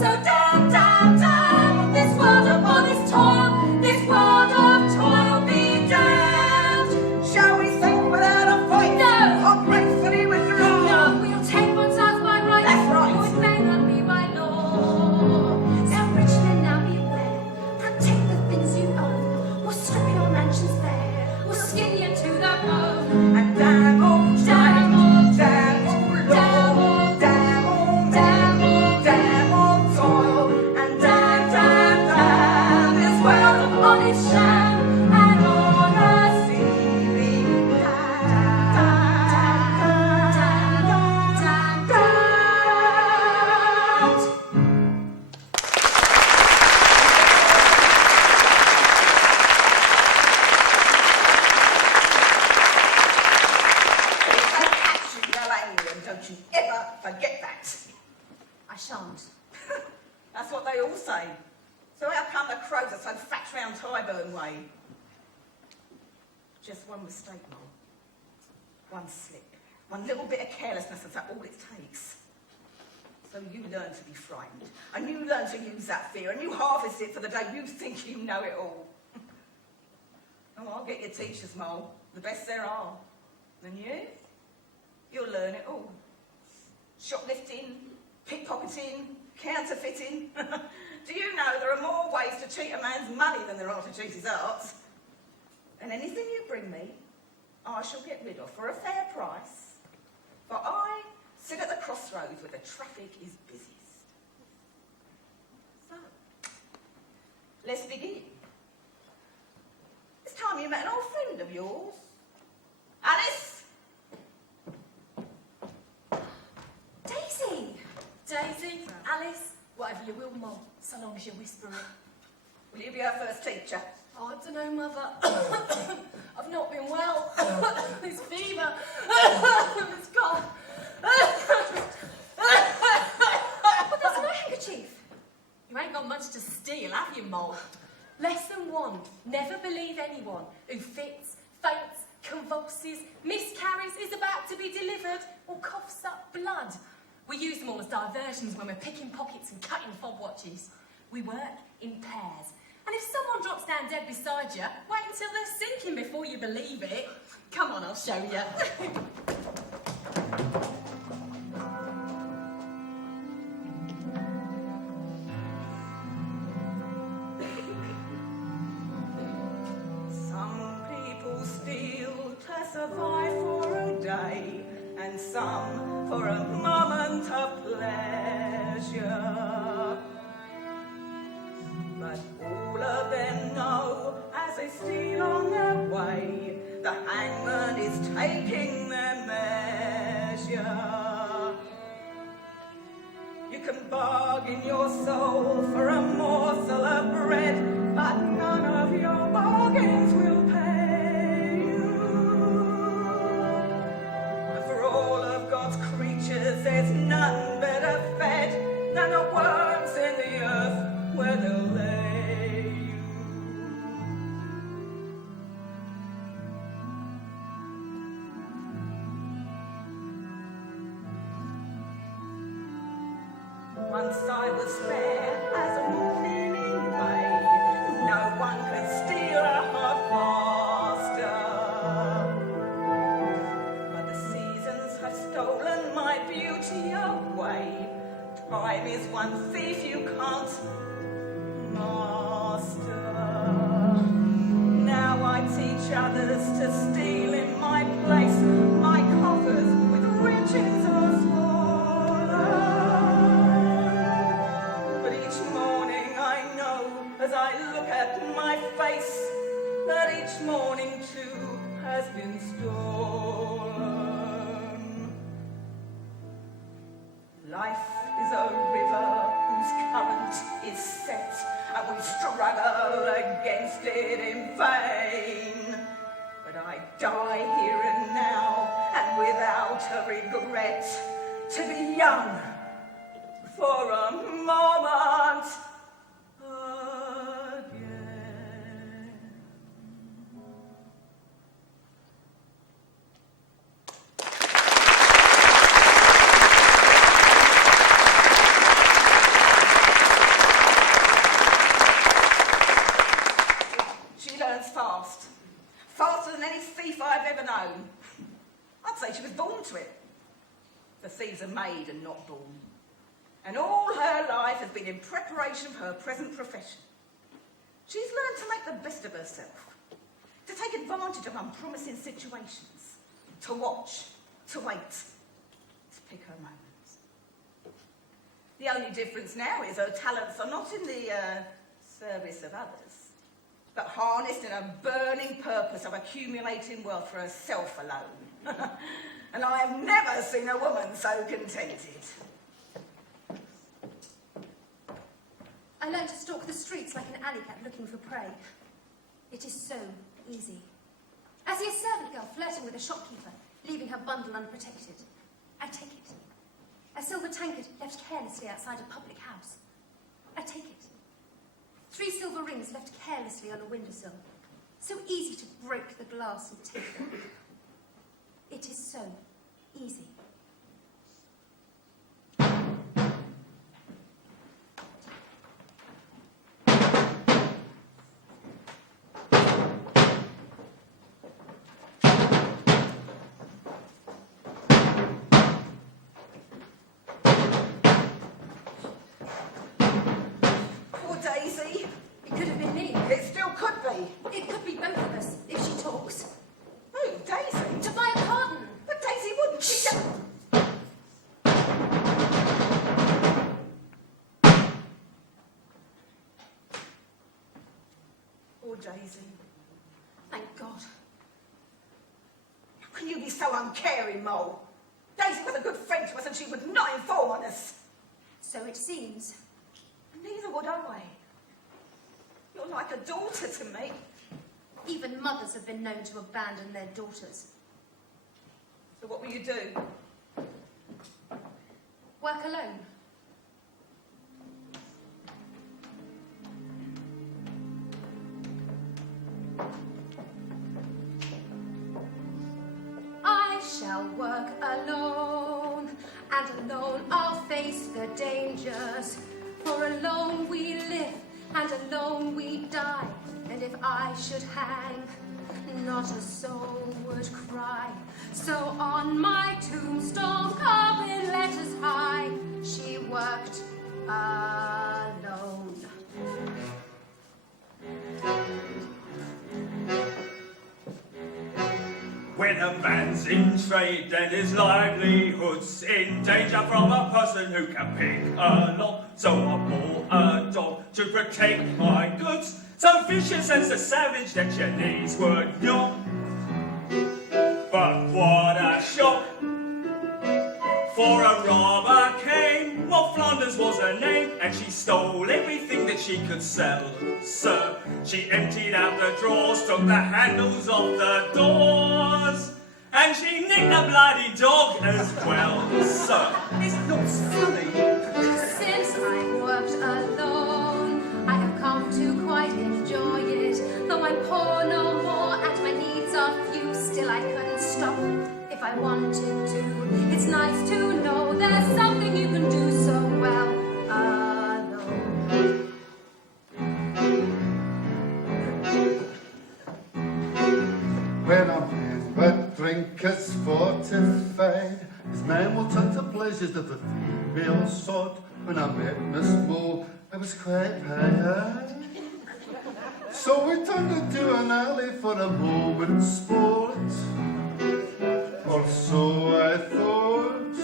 So damn, damn, damn this world of honest toil. This world of toil be damned. Shall we sing without a voice? No. Or gracefully withdraw? No, we'll take what's ours by right. That's right. Or it may not be by law. So rich men now beware. Protect the things you own. We'll strip your mansions bare. We'll skin you to the bone. And damn old Damn old damn old Damn law, old damn old Damn old damn old toil, and damn, damn, damn this world of honest sham and honesty be Don't you ever forget that. I shan't. That's what they all say. So how come the crows are so fat round Tyburn way? Just one mistake, Moll. One slip. One little bit of carelessness, and that's all it takes. So you learn to be frightened, and you learn to use that fear, and you harvest it for the day you think you know it all. Oh, I'll get your teachers, Moll, the best there are. And you'll learn it all. Shoplifting, pickpocketing, counterfeiting. Do you know there are more ways to cheat a man's money than there are to cheat his arts? And anything you bring me, I shall get rid of for a fair price. For I sit at the crossroads where the traffic is busiest. So, let's begin. This time you met an old friend of yours. Alice? Daisy! Daisy, Alice, whatever you will, Moll, so long as you whisper it. Will you be our first teacher? Oh, I don't know, Mother. I've not been well. This fever. This cough. But there's no handkerchief. You ain't got much to steal, have you, Moll? Lesson 1. Never believe anyone who fits, faints, convulses, miscarries, is about to be delivered, or coughs up blood. We use them all as diversions when we're picking pockets and cutting fob watches. We work in pairs. And if someone drops down dead beside you, wait until they're sinking before you believe it. Come on, I'll show you. Some people steal to survive for a day, and some for a moment of pleasure. But all of they steal on their way. The hangman is taking their measure. You can bargain your soul for a morsel of bread, but none of your bargains will pay you. And for all of God's creatures, there's none better fed than the worms in the earth where they'll lay you. Once I was fair as a morning in May. No one can steal a heart faster. But the seasons have stolen my beauty away. Time is one thief you can't master. Now I teach others to steal in my place. My coffers with riches are swollen. But each morning I know, as I look at my face, that each morning too has been stolen. Life is a river whose current is set, and we struggle against it in vain. But I die here and now, and without a regret, to be young for a moment again. She learns fast. Faster than any thief I've ever known. I'd say she was born to it. The thieves are made and not born. And all her life has been in preparation for her present profession. She's learned to make the best of herself, to take advantage of unpromising situations, to watch, to wait, to pick her moments. The only difference now is her talents are not in the service of others, but harnessed in a burning purpose of accumulating wealth for herself alone. And I have never seen a woman so contented. I learned to stalk the streets like an alley cat looking for prey. It is so easy. I see a servant girl flirting with a shopkeeper, leaving her bundle unprotected. I take it. A silver tankard left carelessly outside a public house. I take it. 3 silver rings left carelessly on a windowsill. So easy to break the glass and take them. It is so easy. Poor Daisy. It could have been me. It still could be. It could be both of us if she talks. Who, Daisy? To buy a pardon. But Daisy wouldn't. She just... Poor Daisy. Thank God. How can you be so uncaring, Moll? Daisy was a good friend to us and she would not inform on us. So it seems. Neither would I. You're like a daughter to me. Even mothers have been known to abandon their daughters. So what will you do? Work alone. I shall work alone, and alone I'll face the dangers. For alone we live, and alone we die. And if I should hang, not a soul would cry. So on my tombstone carve in letters high, she worked alone. When a man's in trade and his livelihood's in danger from a person who can pick a lock, so I bought a dog to protect my goods. so vicious as the savage that your knees would knock. But what a shock! For a robber came, Moll Flanders was her name, and she stole everything that she could sell, sir. She emptied out the drawers, took the handles off the doors, and she nicked a bloody dog as well, sir. It's not funny. Since I've worked alone, I have come to quite enjoy it. Though I'm poor no more and my needs are few, still I couldn't stop if I wanted to. It's nice to know there's something you can do so well alone. When a man but drinkers fortified, his man will turn to pleasures of the female sort. When I met Miss Moll, I was quite high. So we turned into an alley for a moment's sport. Or so I thought.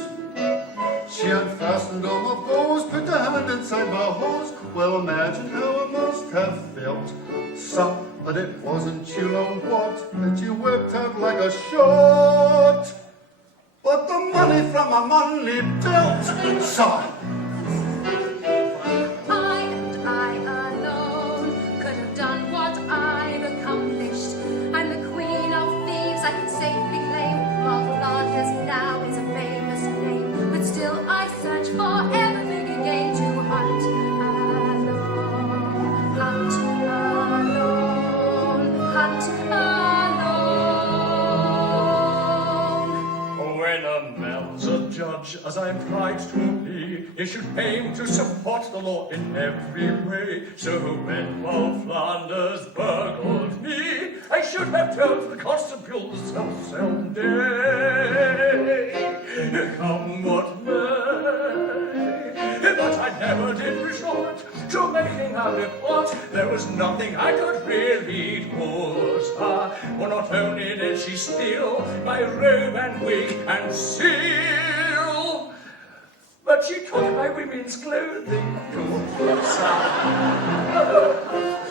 She unfastened all my bows, put a hand inside my hose. Well, imagine how I must have felt, son. But it wasn't you know what that you whipped out like a shot, but the money from my money belt, son. I alone could have done what I've accomplished. I'm the queen of thieves, I can safely claim. Moll Flanders now is a famous name, but still I search for ever bigger game to hunt alone, hunt alone, hunt alone. When a man's a judge, as I'm proud to be, he should aim to support the law in every way. So when Moll Flanders burgled me, I should have told the constables some day. Come what may, but I never did resort to making a report. There was nothing I could really put her. For not only did she steal my robe and wig and seal, but she took my women's clothing.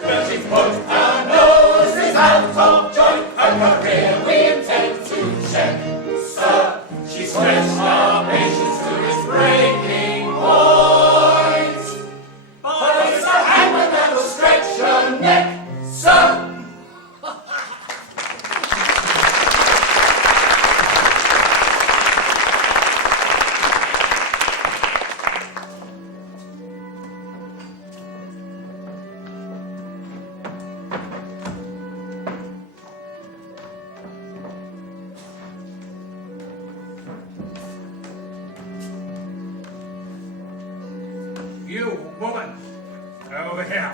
But she put her noses out of joint, her career we intend to check, sir. She stretched our patience to its breaking point. But it's the hangman that will stretch her neck, sir. You, woman, over here.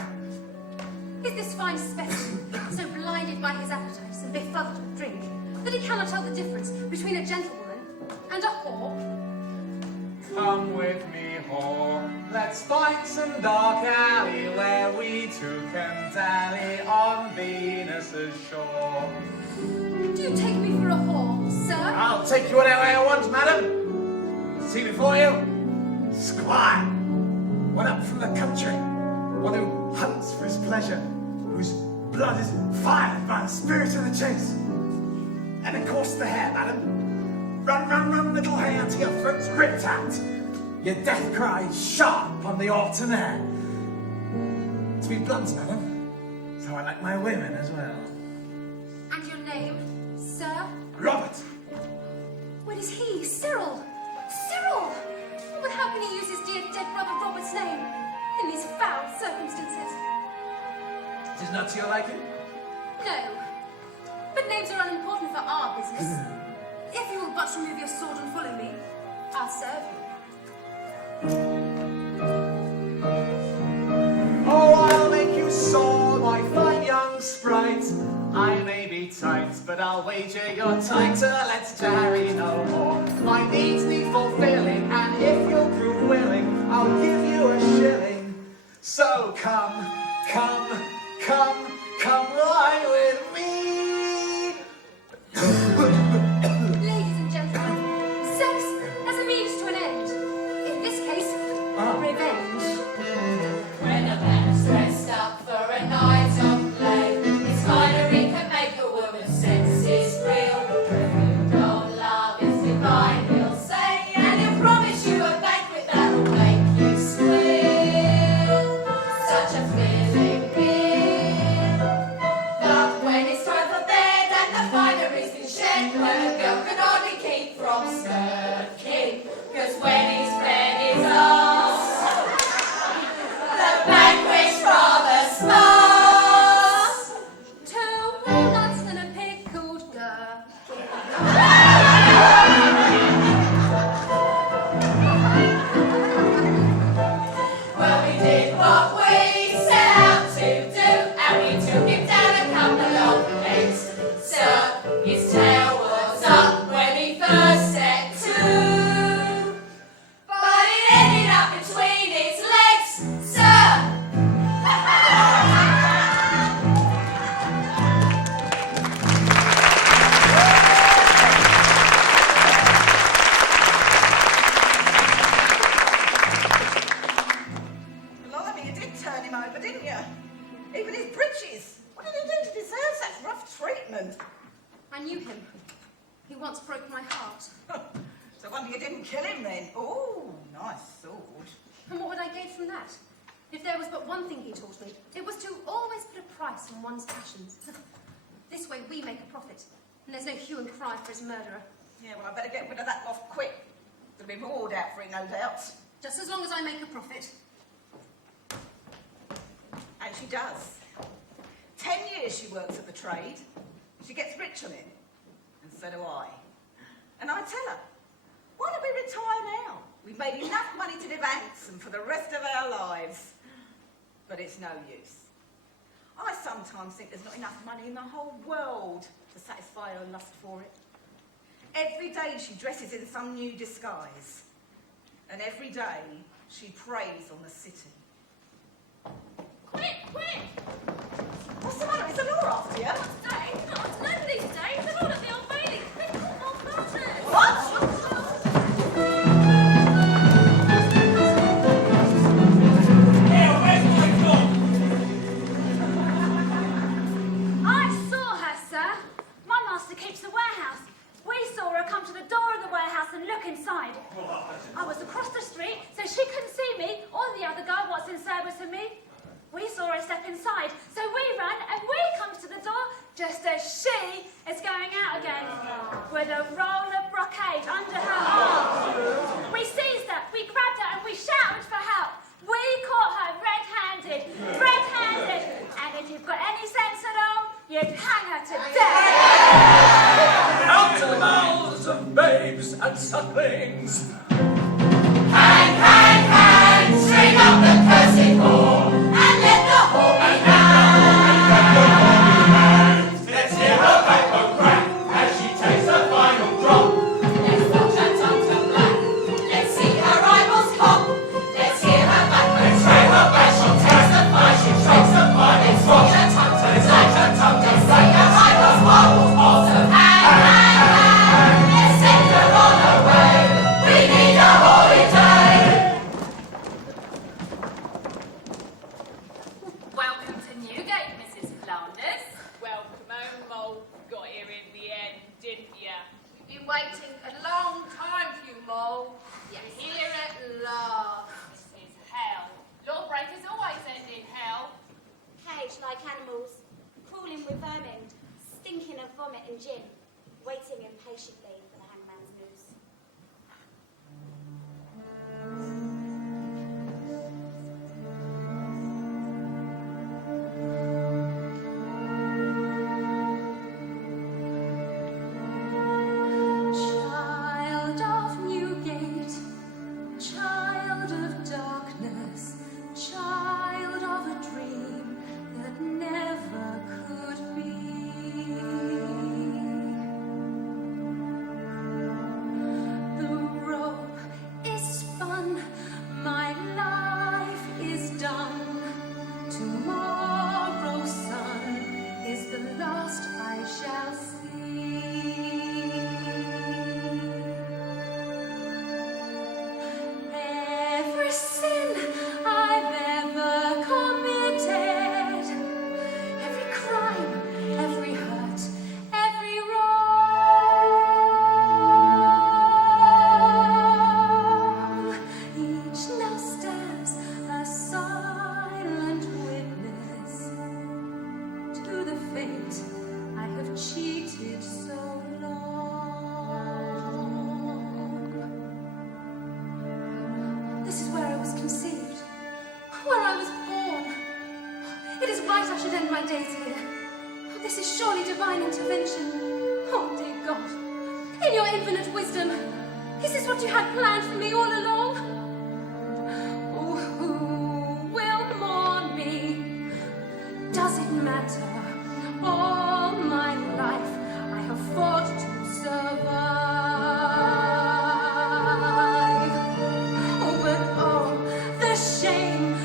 Is this fine specimen so blinded by his appetites and befuddled with drink that he cannot tell the difference between a gentlewoman and a whore? Come with me, whore. Let's find some dark alley where we two can dally on Venus's shore. Do you take me for a whore, sir? I'll take you whatever I want, madam. See before you, squire, one up from the country, one who hunts for his pleasure, whose blood is fired by the spirit of the chase. And of course the hair, madam. Run, run, run, little hare, till your throat's ripped out. Your death cry sharp on the autumn air. To be blunt, madam, so I like my women as well. And your name, sir? Robert! What is he? Cyril! Cyril! But how can he use his dear dead brother Robert's name in these foul circumstances? It is not to your liking? No. But names are unimportant for our business. If you will but remove your sword and follow me, I'll serve you. Oh, I'll make you sore, my fine young sprite. I may be tight, but I'll wager you're tighter. Let's tarry no more. My needs need fulfilling, and if you'll prove willing, I'll give you a shilling. So come, come, come, come lie with me. Ladies and gentlemen, sex as a means to an end. In this case, revenge. When a man's dressed up for a night Even his breeches. What did he do to deserve such rough treatment? I knew him. He once broke my heart. So wonder you didn't kill him then. Oh, nice sword. And what would I gain from that? If there was but one thing he taught me, it was to always put a price on one's passions. This way we make a profit, and there's no hue and cry for his murderer. Yeah, well, I better get rid of that lot quick. There'll be reward out for it, no doubt. Just as long as I make a profit. And she does. 10 years she works at the trade. She gets rich on it. And so do I. And I tell her, why don't we retire now? We've made enough money to live handsome for the rest of our lives. But it's no use. I sometimes think there's not enough money in the whole world to satisfy her lust for it. Every day she dresses in some new disguise. And every day she preys on the city. Quick, quick! What's the matter? Is the law after you? Not today. Not nobody today. They're all at the Old Bailey. They've caught Moll Flanders. What? Here, where's my dog? I saw her, sir. My master keeps the warehouse. We saw her come to the door of the warehouse and look inside. I was across the street, so she couldn't see me or the other guy what's in service of me. We saw her step inside, so we ran and we comes to the door just as she is going out again with a roll of brocade under her arm. We seized her, we grabbed her and we shouted for help. We caught her red-handed, and if you've got any sense at all, you'd hang her to death. Out to the mouths of babes and sucklings. Hang, hang, hang, string up the cursing whore, and let the whore be hanged. Let's hear her backbone crack as she takes her final drop. Let's watch her tongue turn black. Let's see her eyeballs pop. Let's hear her backbone crack as she takes the fire. She shakes the fire. Let's watch her tongue turn black. Let's see her eyeballs pop. So hang, hang, hang. Let's send her on her way. We need a holiday. Welcome to Newgate, Mrs. Flanders. Welcome home, Moll. Got here in the end, didn't ya? We've been waiting a long time for you, Moll. You're here at last. This is hell. Lawbreakers always end in hell. Caged like animals, crawling with vermin, stinking of vomit and gin, waiting impatiently for the hangman's noose. Child of Newgate, child of darkness, child of a dream that never could be. The rope is spun, my life is done. Tomorrow's sun is the last I shall see. Every sin I've ever committed, every crime, every hurt, every wrong, each now stands a silent witness to the fate I have cheated so long. This is where I was conceived, where I was born. It is right I should end my days here. This is surely divine intervention. Oh, dear God, in your infinite wisdom, is this what you had planned for me all along? Oh, who will mourn me? Does it matter? All my life I have fought to survive. Oh, but oh, the shame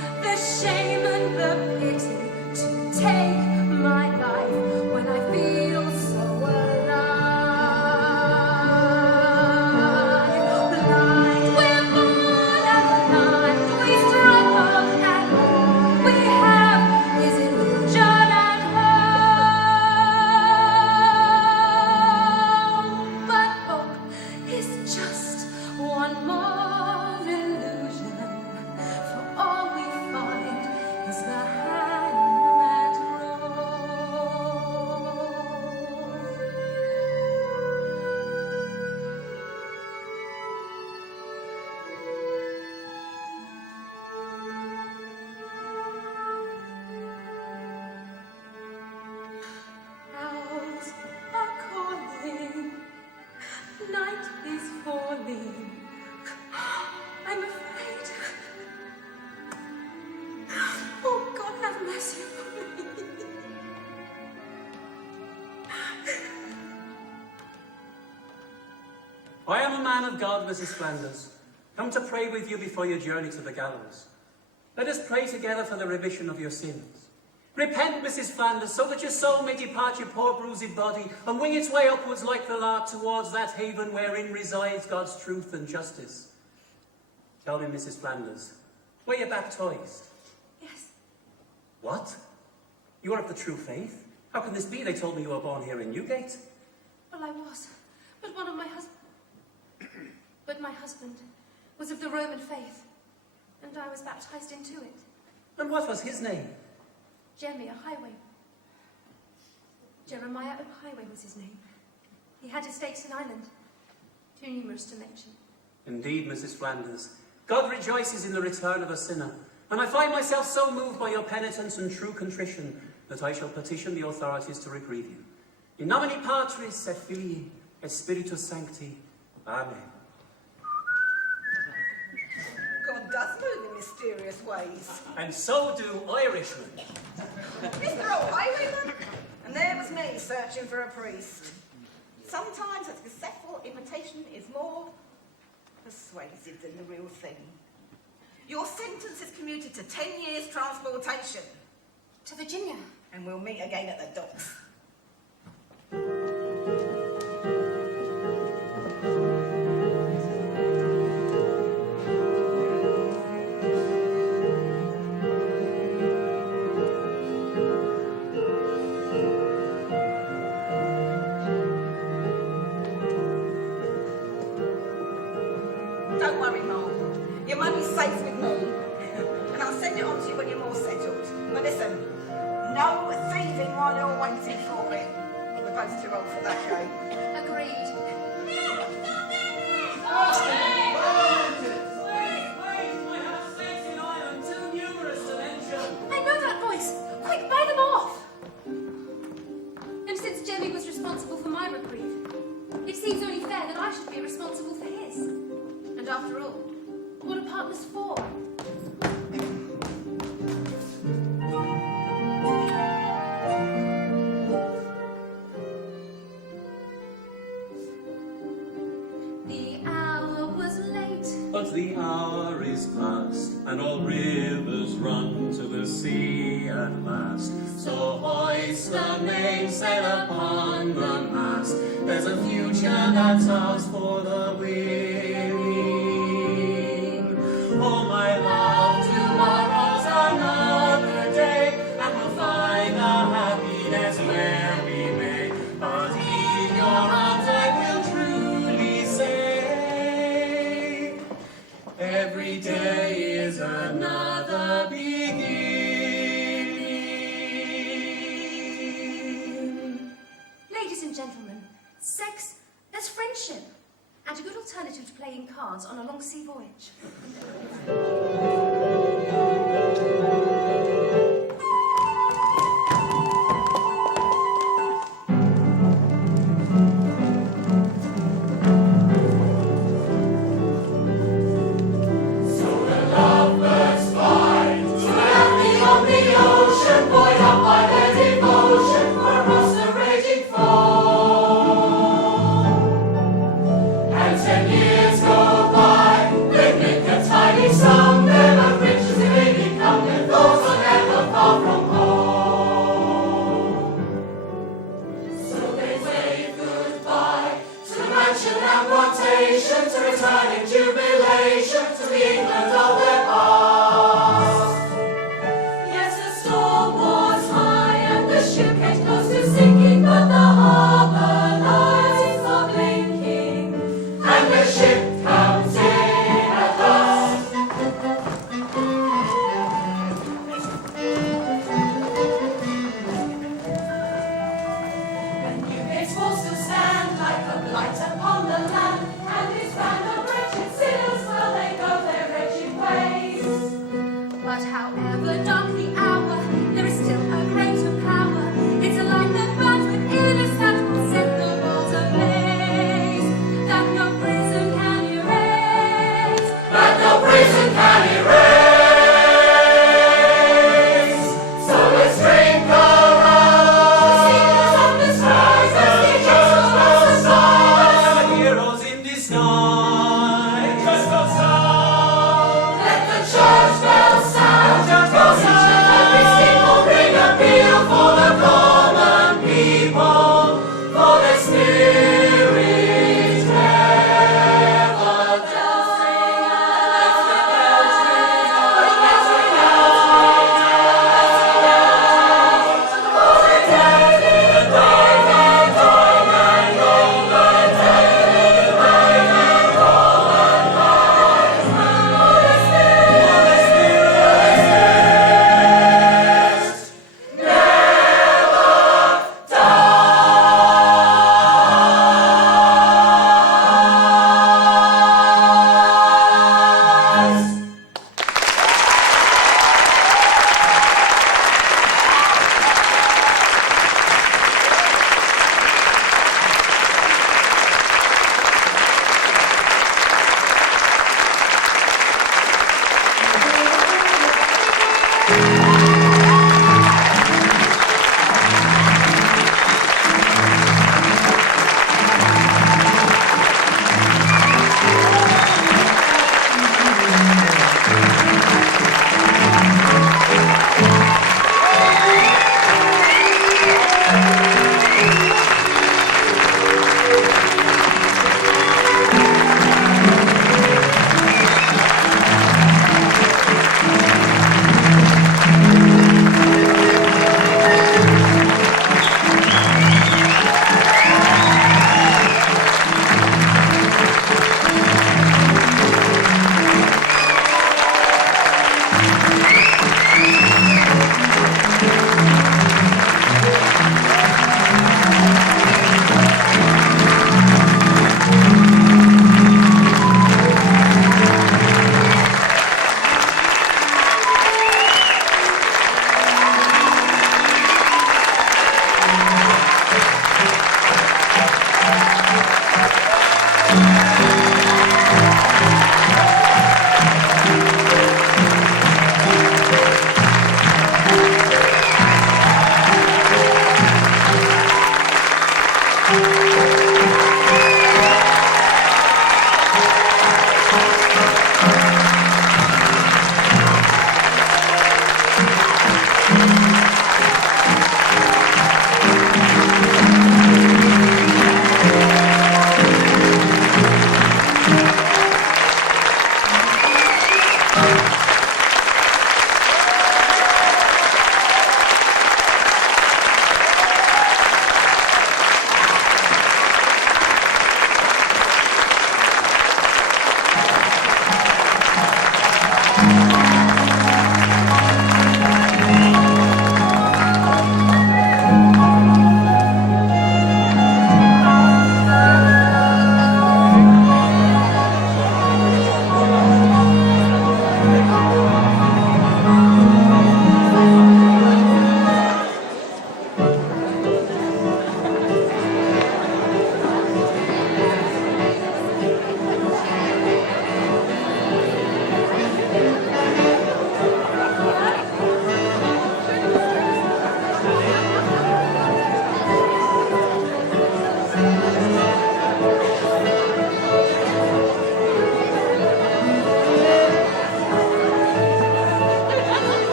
and the pity to take my life when I feel so alive. Blind we're born and blind we struggle, and all we have is illusion. I am a man of God, Mrs. Flanders, come to pray with you before your journey to the gallows. Let us pray together for the remission of your sins. Repent, Mrs. Flanders, so that your soul may depart your poor bruised body and wing its way upwards like the lark towards that haven wherein resides God's truth and justice. Tell me, Mrs. Flanders, were you baptized? Yes. What? You are of the true faith? How can this be? They told me you were born here in Newgate. Well, I was. But my husband was of the Roman faith, and I was baptized into it. And what was his name? Jeremiah O'Highway was his name. He had estates in Ireland, too numerous to mention. Indeed, Mrs. Flanders, God rejoices in the return of a sinner, and I find myself so moved by your penitence and true contrition that I shall petition the authorities to reprieve you. In nomine Patris et Filii et Spiritus Sancti. Amen. God does move in mysterious ways. And so do Irishmen. Mr. O'Highwayman, and there was me searching for a priest. Sometimes a successful imitation is more persuasive than the real thing. Your sentence is commuted to 10 years transportation. To Virginia. And we'll meet again at the docks. Don't worry, Moll. Your money's safe with me. And I'll send it on to you when you're more settled. But listen, no thieving while you're waiting for it. We're both too old for that game. Agreed. I know that voice. Quick, buy them off. And since Jemmy was responsible for my reprieve, it seems only fair that I should be responsible for his. And after all, what are partners for? The hour was late. But the hour is past, and all rivers run to the sea at last. So hoist the mainsail upon the mast. There's a future that's ours for the winning. Oh, my love, tomorrow's another day, and we'll find our happiness where we may. But in your arms I will truly say, every day is another beginning. Ladies and gentlemen, sex as friendship, and a good alternative to playing cards on a long sea voyage. And 10 years go by, they make a tiny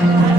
Bye.